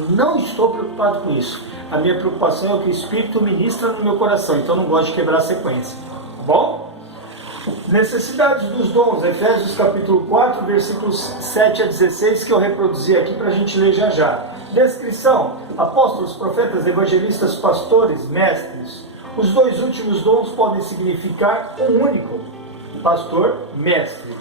não estou preocupado com isso. A minha preocupação é o que o Espírito ministra no meu coração, então não gosto de quebrar a sequência. Tá bom? Necessidades dos dons, Efésios capítulo 4, versículos 7 a 16, que eu reproduzi aqui para a gente ler já já. Descrição: apóstolos, profetas, evangelistas, pastores, mestres. Os dois últimos dons podem significar um único: pastor, mestre.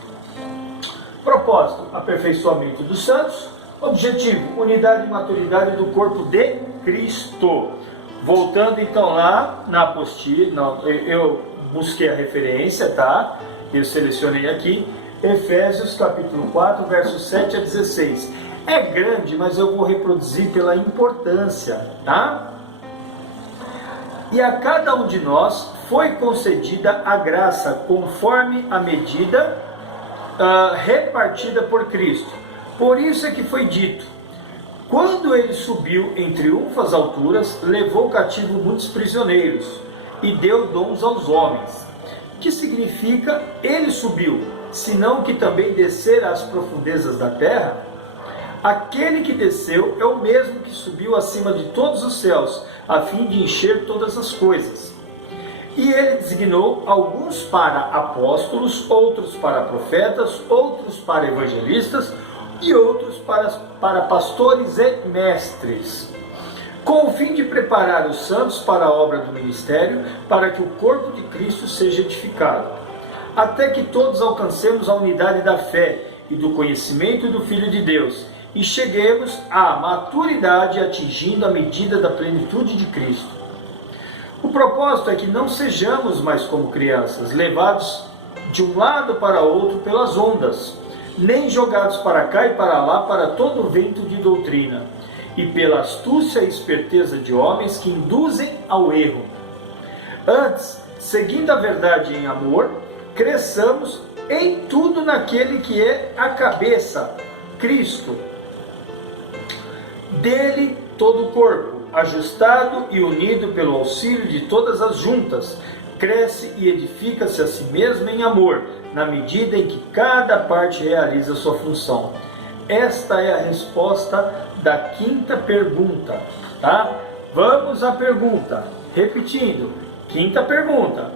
Propósito: aperfeiçoamento dos santos. Objetivo: unidade e maturidade do corpo de Cristo. Voltando então lá na apostila, eu busquei a referência, tá? Eu selecionei aqui, Efésios capítulo 4, versos 7 a 16. É grande, mas eu vou reproduzir pela importância, tá? E a cada um de nós foi concedida a graça conforme a medida repartida por Cristo. Por isso é que foi dito: quando ele subiu em triunfo às alturas, levou cativo muitos prisioneiros e deu dons aos homens. Que significa ele subiu, senão que também descer às profundezas da terra? Aquele que desceu é o mesmo que subiu acima de todos os céus, a fim de encher todas as coisas. E ele designou alguns para apóstolos, outros para profetas, outros para evangelistas e outros para pastores e mestres, com o fim de preparar os santos para a obra do ministério, para que o corpo de Cristo seja edificado, até que todos alcancemos a unidade da fé e do conhecimento do Filho de Deus, e cheguemos à maturidade, atingindo a medida da plenitude de Cristo. O propósito é que não sejamos mais como crianças, levados de um lado para outro pelas ondas, nem jogados para cá e para lá para todo o vento de doutrina, e pela astúcia e esperteza de homens que induzem ao erro. Antes, seguindo a verdade em amor, cresçamos em tudo naquele que é a cabeça, Cristo. Dele todo o corpo, ajustado e unido pelo auxílio de todas as juntas, cresce e edifica-se a si mesmo em amor, na medida em que cada parte realiza sua função. Esta é a resposta da quinta pergunta, tá? Vamos à pergunta. Repetindo, quinta pergunta.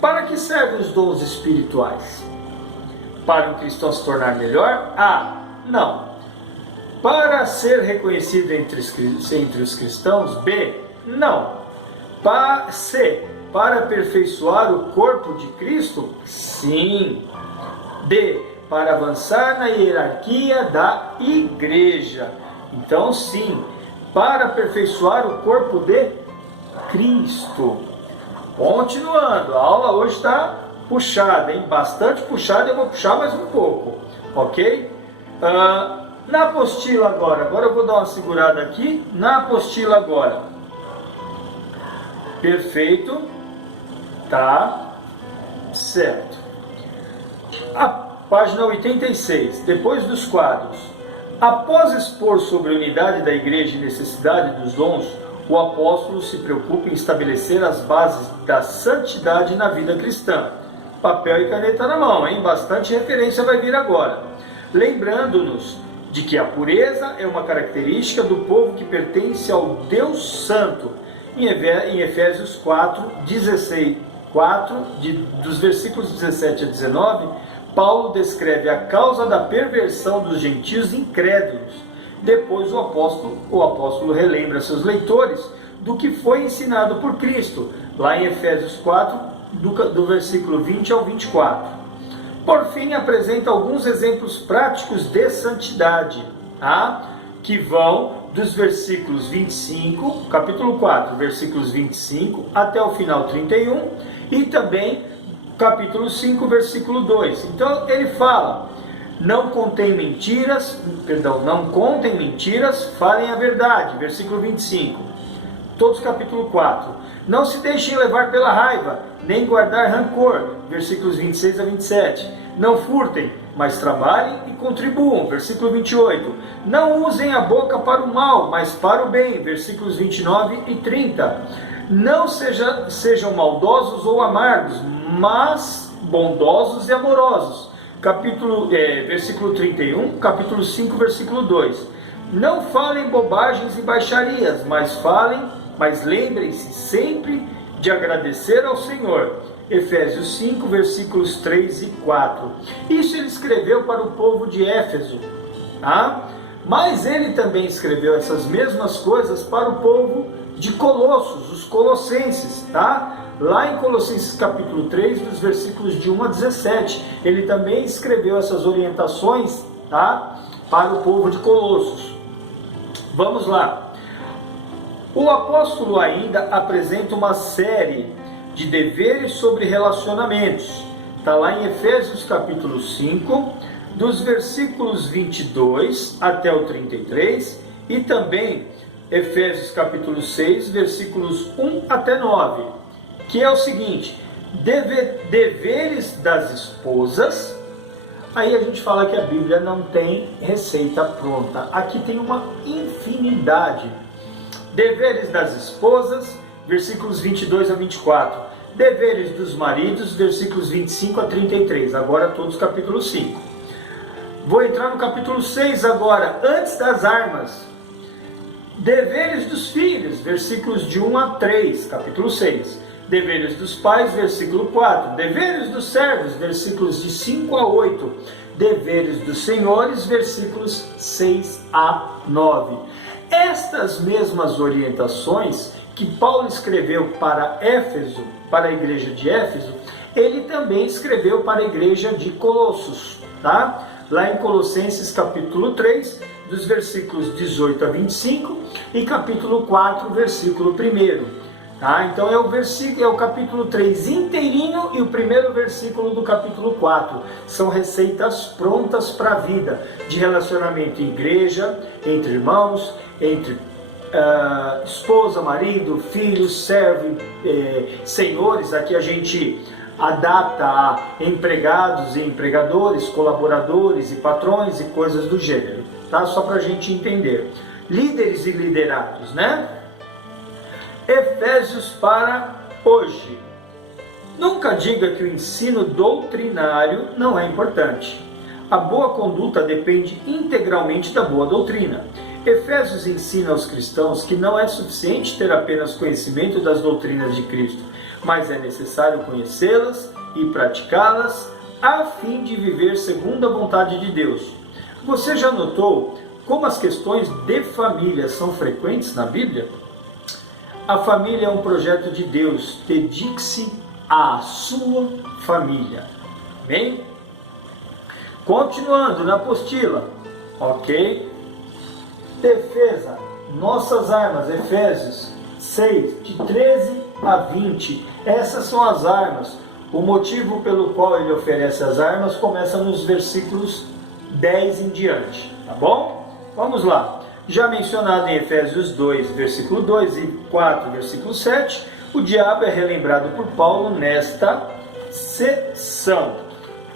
Para que servem os dons espirituais? Para um cristão se tornar melhor? Não. Para ser reconhecido entre os cristãos? B. Não. C. Para aperfeiçoar o corpo de Cristo? Sim. D. Para avançar na hierarquia da igreja? Então, sim. Para aperfeiçoar o corpo de Cristo. Continuando, a aula hoje está puxada, hein? Bastante puxada, eu vou puxar mais um pouco, ok? Na apostila agora eu vou dar uma segurada aqui, na apostila agora. Perfeito, tá, certo. Página 86, depois dos quadros. Após expor sobre a unidade da igreja e necessidade dos dons, o apóstolo se preocupa em estabelecer as bases da santidade na vida cristã. Papel e caneta na mão, hein? Bastante referência vai vir agora. Lembrando-nos de que a pureza é uma característica do povo que pertence ao Deus Santo. Em Efésios 4, 16, dos versículos 17 a 19, Paulo descreve a causa da perversão dos gentios incrédulos. Depois o apóstolo relembra seus leitores do que foi ensinado por Cristo, lá em Efésios 4, do versículo 20 ao 24. Por fim, apresenta alguns exemplos práticos de santidade, que vão dos versículos 25, capítulo 4, versículos 25 até o final 31, e também capítulo 5, versículo 2. Então ele fala: não contem mentiras, falem a verdade, versículo 25. Todos capítulo 4. Não se deixem levar pela raiva, nem guardar rancor, versículos 26 a 27. Não furtem, mas trabalhem e contribuam, versículo 28. Não usem a boca para o mal, mas para o bem, versículos 29 e 30. Não sejam maldosos ou amargos, mas bondosos e amorosos. Versículo 31, capítulo 5, versículo 2. Não falem bobagens e baixarias, mas lembrem-se sempre de agradecer ao Senhor. Efésios 5, versículos 3 e 4. Isso ele escreveu para o povo de Éfeso, mas ele também escreveu essas mesmas coisas para o povo de Colossos, os colossenses, Lá em Colossenses capítulo 3, dos versículos de 1 a 17, ele também escreveu essas orientações, para o povo de Colossos. Vamos lá. O apóstolo ainda apresenta uma série de deveres sobre relacionamentos. Está lá em Efésios capítulo 5, dos versículos 22 até o 33, e também Efésios capítulo 6, versículos 1 até 9, que é o seguinte: deveres das esposas. Aí a gente fala que a Bíblia não tem receita pronta. Aqui tem uma infinidade. Deveres das esposas, versículos 22 a 24. Deveres dos maridos, versículos 25 a 33. Agora todos capítulo 5. Vou entrar no capítulo 6 agora, antes das armas. Deveres dos filhos, versículos de 1 a 3, capítulo 6. Deveres dos pais, versículo 4. Deveres dos servos, versículos de 5 a 8. Deveres dos senhores, versículos 6 a 9. Estas mesmas orientações que Paulo escreveu para Éfeso, para a igreja de Éfeso, ele também escreveu para a igreja de Colossos, Lá em Colossenses capítulo 3, dos versículos 18 a 25, e capítulo 4, versículo 1. Então é o capítulo 3 inteirinho e o primeiro versículo do capítulo 4. São receitas prontas para a vida, de relacionamento em igreja, entre irmãos, entre esposa, marido, filhos, servo, senhores. Aqui a gente adapta a empregados e empregadores, colaboradores e patrões e coisas do gênero, Só para a gente entender. Líderes e liderados, Efésios para hoje. Nunca diga que o ensino doutrinário não é importante. A boa conduta depende integralmente da boa doutrina. Efésios ensina aos cristãos que não é suficiente ter apenas conhecimento das doutrinas de Cristo, mas é necessário conhecê-las e praticá-las a fim de viver segundo a vontade de Deus. Você já notou como as questões de família são frequentes na Bíblia? A família é um projeto de Deus. Dedique-se à sua família. Bem? Continuando na apostila. Ok? Defesa. Nossas armas. Efésios 6, de 13 a 20. Essas são as armas. O motivo pelo qual ele oferece as armas começa nos versículos 10 em diante. Tá bom? Vamos lá. Já mencionado em Efésios 2, versículo 2 e 4, versículo 7, o diabo é relembrado por Paulo nesta seção.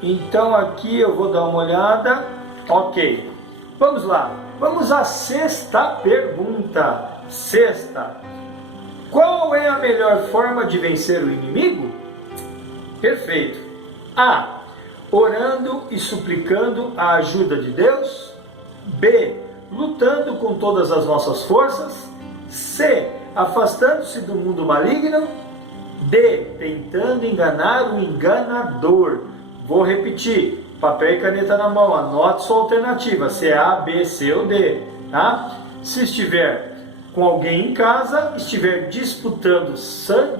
Então aqui eu vou dar uma olhada. Ok, vamos lá. Vamos à sexta pergunta. Sexta. Qual é a melhor forma de vencer o inimigo? Perfeito. A. Orando e suplicando a ajuda de Deus. B. Lutando com todas as nossas forças. C. Afastando-se do mundo maligno. D. Tentando enganar o enganador. Vou repetir. Papel e caneta na mão. Anote sua alternativa. Se é A, B, C ou D. Tá? Se estiver com alguém em casa, estiver disputando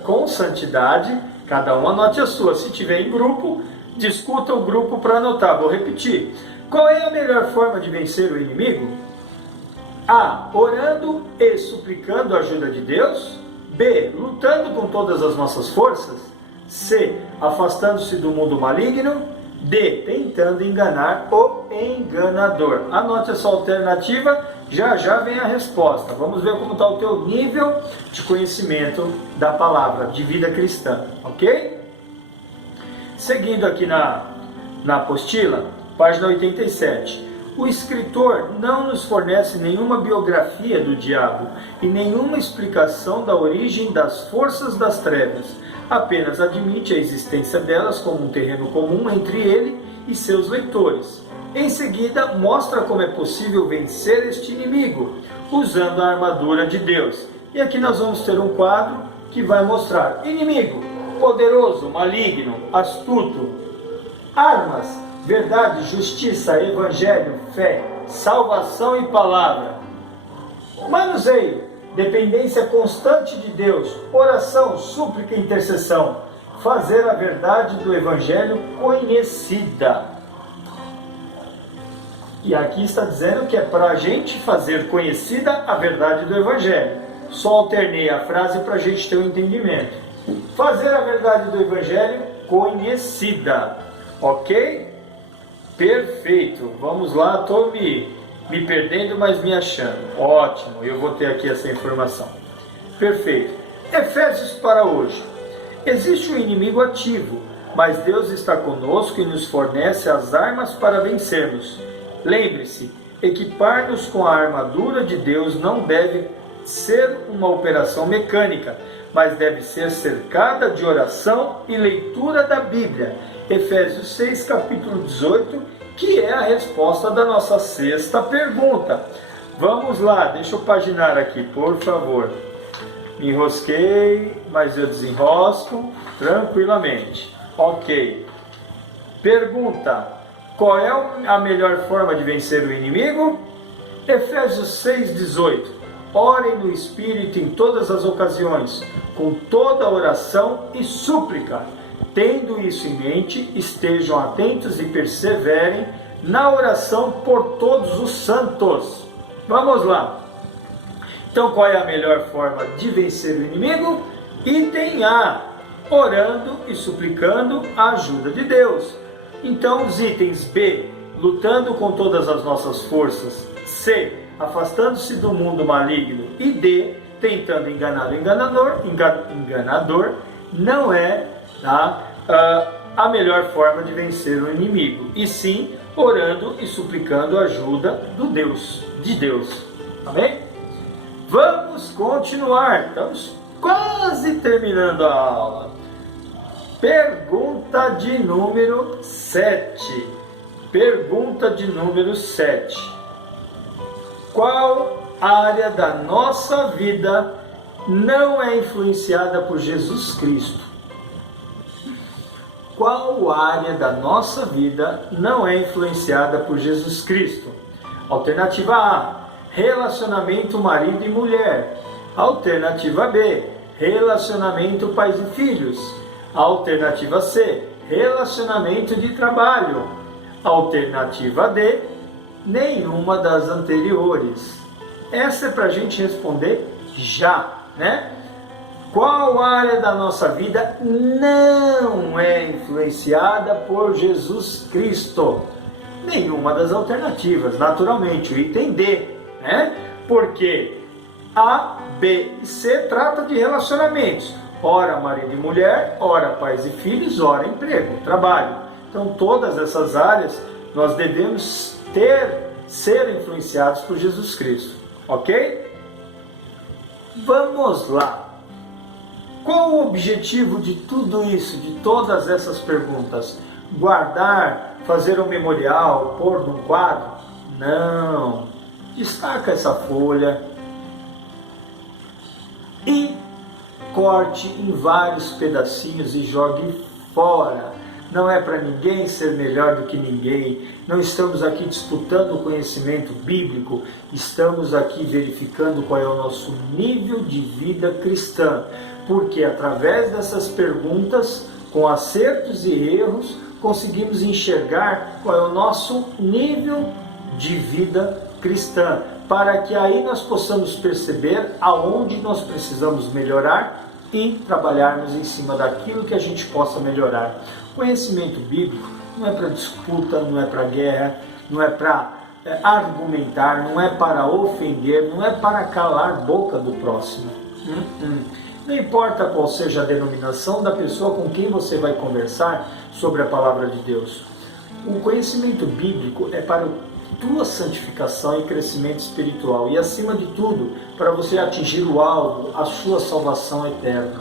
com santidade, cada um anote a sua. Se estiver em grupo, discuta o grupo para anotar. Vou repetir. Qual é a melhor forma de vencer o inimigo? A. Orando e suplicando a ajuda de Deus. B. Lutando com todas as nossas forças. C. Afastando-se do mundo maligno. D. Tentando enganar o enganador. Anote essa alternativa, já já vem a resposta. Vamos ver como está o teu nível de conhecimento da palavra, de vida cristã, ok? Seguindo aqui na apostila, página 87. O escritor não nos fornece nenhuma biografia do diabo e nenhuma explicação da origem das forças das trevas. Apenas admite a existência delas como um terreno comum entre ele e seus leitores. Em seguida, mostra como é possível vencer este inimigo, usando a armadura de Deus. E aqui nós vamos ter um quadro que vai mostrar inimigo, poderoso, maligno, astuto, armas, verdade, justiça, evangelho, fé, salvação e palavra. Manuseio, dependência constante de Deus, oração, súplica e intercessão. Fazer a verdade do evangelho conhecida. E aqui está dizendo que é para a gente fazer conhecida a verdade do evangelho. Só alternei a frase para a gente ter um entendimento. Fazer a verdade do evangelho conhecida. Ok? Perfeito. Vamos lá, estou me perdendo, mas me achando. Ótimo, eu vou ter aqui essa informação. Perfeito. Efésios para hoje. Existe um inimigo ativo, mas Deus está conosco e nos fornece as armas para vencermos. Lembre-se, equipar-nos com a armadura de Deus não deve ser uma operação mecânica, mas deve ser cercada de oração e leitura da Bíblia. Efésios 6, capítulo 18, que é a resposta da nossa sexta pergunta. Vamos lá, deixa eu paginar aqui, por favor. Me enrosquei, mas eu desenrosco tranquilamente. Ok. Pergunta. Qual é a melhor forma de vencer o inimigo? Efésios 6,18. Orem no Espírito em todas as ocasiões, com toda oração e súplica. Tendo isso em mente, estejam atentos e perseverem na oração por todos os santos. Vamos lá. Então, qual é a melhor forma de vencer o inimigo? Item A. Orando e suplicando a ajuda de Deus. Então, os itens B, lutando com todas as nossas forças. C, afastando-se do mundo maligno. E D, tentando enganar o enganador, não é a melhor forma de vencer o inimigo. E sim, orando e suplicando a ajuda de Deus. Amém? Vamos continuar. Estamos quase terminando a aula. Pergunta de número 7. Pergunta de número 7. Qual área da nossa vida não é influenciada por Jesus Cristo? Qual área da nossa vida não é influenciada por Jesus Cristo? Alternativa A, relacionamento marido e mulher. Alternativa B, relacionamento pais e filhos. Alternativa C, relacionamento de trabalho. Alternativa D, nenhuma das anteriores. Essa é para a gente responder já, né? Qual área da nossa vida não é influenciada por Jesus Cristo? Nenhuma das alternativas, naturalmente, o item D, né? Porque A, B e C trata de relacionamentos. Ora marido e mulher, ora pais e filhos, ora emprego, trabalho. Então todas essas áreas nós devemos ser influenciados por Jesus Cristo, ok? Vamos lá. Qual o objetivo de tudo isso, de todas essas perguntas? Guardar, fazer um memorial, pôr num quadro? Não. Destaca essa folha e corte em vários pedacinhos e jogue fora. Não é para ninguém ser melhor do que ninguém. Não estamos aqui disputando o conhecimento bíblico. Estamos aqui verificando qual é o nosso nível de vida cristã. Porque através dessas perguntas, com acertos e erros, conseguimos enxergar qual é o nosso nível de vida cristã, para que aí nós possamos perceber aonde nós precisamos melhorar e trabalharmos em cima daquilo que a gente possa melhorar. Conhecimento bíblico não é para disputa, não é para guerra, não é para argumentar, não é para ofender, não é para calar a boca do próximo. Não importa qual seja a denominação da pessoa com quem você vai conversar sobre a palavra de Deus. O conhecimento bíblico é para tua santificação e crescimento espiritual e, acima de tudo, para você atingir o alvo, a sua salvação eterna.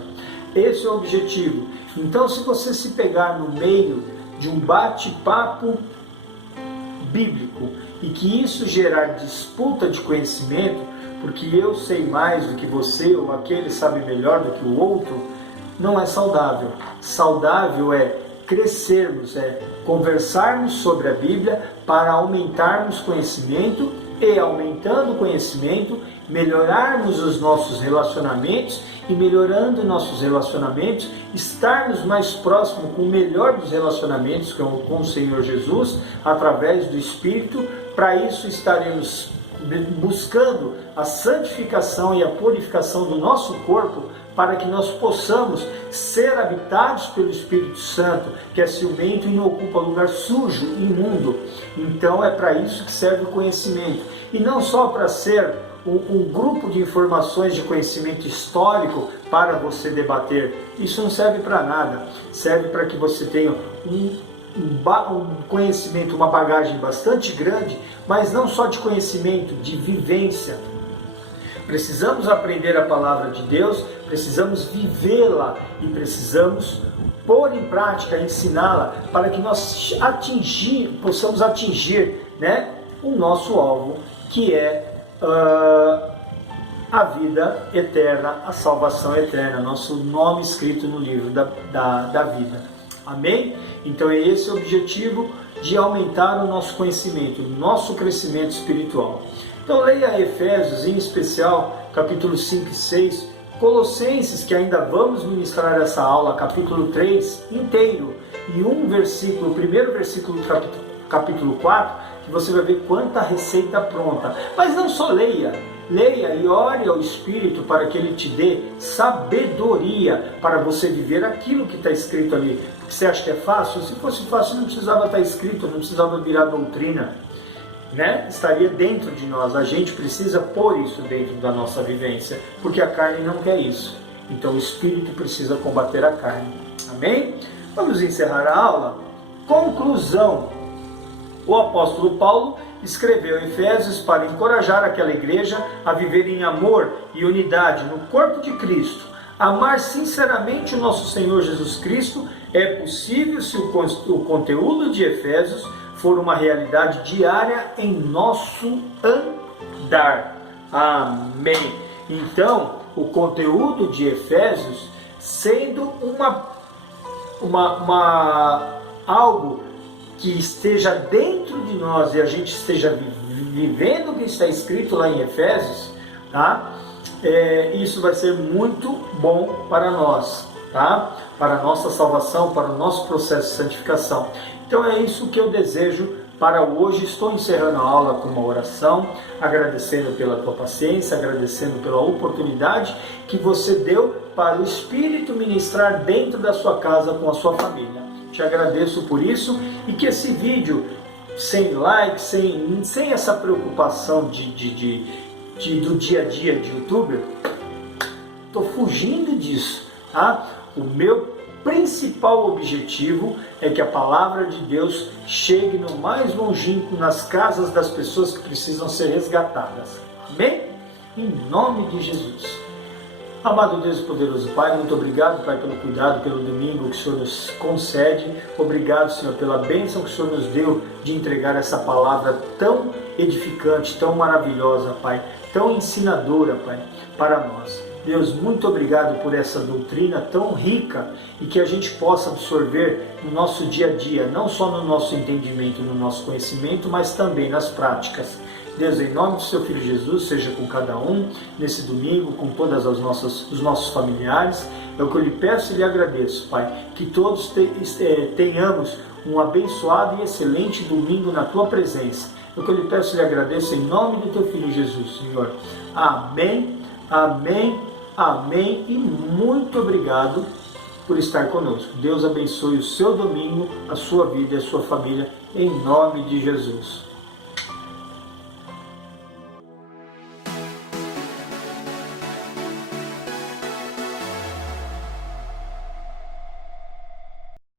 Esse é o objetivo. Então, se você se pegar no meio de um bate-papo bíblico e que isso gerar disputa de conhecimento, porque eu sei mais do que você ou aquele sabe melhor do que o outro, não é saudável. Saudável é crescermos, é conversarmos sobre a Bíblia para aumentarmos conhecimento e, aumentando o conhecimento, melhorarmos os nossos relacionamentos e, melhorando nossos relacionamentos, estarmos mais próximos com o melhor dos relacionamentos, que é com o Senhor Jesus, através do Espírito. Para isso estaremos buscando a santificação e a purificação do nosso corpo, para que nós possamos ser habitados pelo Espírito Santo, que é ciumento e não ocupa lugar sujo, imundo. Então é para isso que serve o conhecimento. E não só para ser um grupo de informações de conhecimento histórico para você debater. Isso não serve para nada. Serve para que você tenha um conhecimento, uma bagagem bastante grande, mas não só de conhecimento, de vivência. Precisamos aprender a palavra de Deus, precisamos vivê-la e precisamos pôr em prática, ensiná-la, para que nós possamos atingir, o nosso alvo, que é a vida eterna, a salvação eterna, nosso nome escrito no livro da vida. Amém? Então é esse o objetivo, de aumentar o nosso conhecimento, o nosso crescimento espiritual. Então leia Efésios, em especial, capítulo 5 e 6, Colossenses, que ainda vamos ministrar essa aula, capítulo 3 inteiro, e o primeiro versículo do capítulo 4, que você vai ver quanta receita pronta. Mas não só leia e ore ao Espírito para que Ele te dê sabedoria para você viver aquilo que está escrito ali. Porque você acha que é fácil? Se fosse fácil, não precisava estar escrito, não precisava virar doutrina. Estaria dentro de nós. A gente precisa pôr isso dentro da nossa vivência, porque a carne não quer isso. Então o Espírito precisa combater a carne. Amém? Vamos encerrar a aula. Conclusão. O apóstolo Paulo escreveu Efésios para encorajar aquela igreja a viver em amor e unidade no corpo de Cristo. Amar sinceramente o nosso Senhor Jesus Cristo é possível se o conteúdo de Efésios for uma realidade diária em nosso andar. Amém. Então, o conteúdo de Efésios sendo algo que esteja dentro de nós e a gente esteja vivendo o que está escrito lá em Efésios, tá? Isso vai ser muito bom para nós, tá? Para a nossa salvação, para o nosso processo de santificação. Então é isso que eu desejo para hoje. Estou encerrando a aula com uma oração, agradecendo pela tua paciência, agradecendo pela oportunidade que você deu para o Espírito ministrar dentro da sua casa com a sua família. Te agradeço por isso, e que esse vídeo, sem like, sem essa preocupação do dia a dia de youtuber, estou fugindo disso, tá? O meu principal objetivo é que a palavra de Deus chegue no mais longínquo nas casas das pessoas que precisam ser resgatadas. Amém? Em nome de Jesus. Amado Deus e poderoso Pai, muito obrigado, Pai, pelo cuidado, pelo domingo que o Senhor nos concede. Obrigado, Senhor, pela bênção que o Senhor nos deu de entregar essa palavra tão edificante, tão maravilhosa, Pai, tão ensinadora, Pai, para nós. Deus, muito obrigado por essa doutrina tão rica e que a gente possa absorver no nosso dia a dia, não só no nosso entendimento, no nosso conhecimento, mas também nas práticas. Deus, em nome do seu Filho Jesus, seja com cada um nesse domingo, com todos os nossos familiares. É o que eu lhe peço e lhe agradeço, Pai, que todos tenhamos um abençoado e excelente domingo na tua presença. É o que eu lhe peço e lhe agradeço em nome do teu Filho Jesus, Senhor. Amém, amém, amém e muito obrigado por estar conosco. Deus abençoe o seu domingo, a sua vida e a sua família, em nome de Jesus.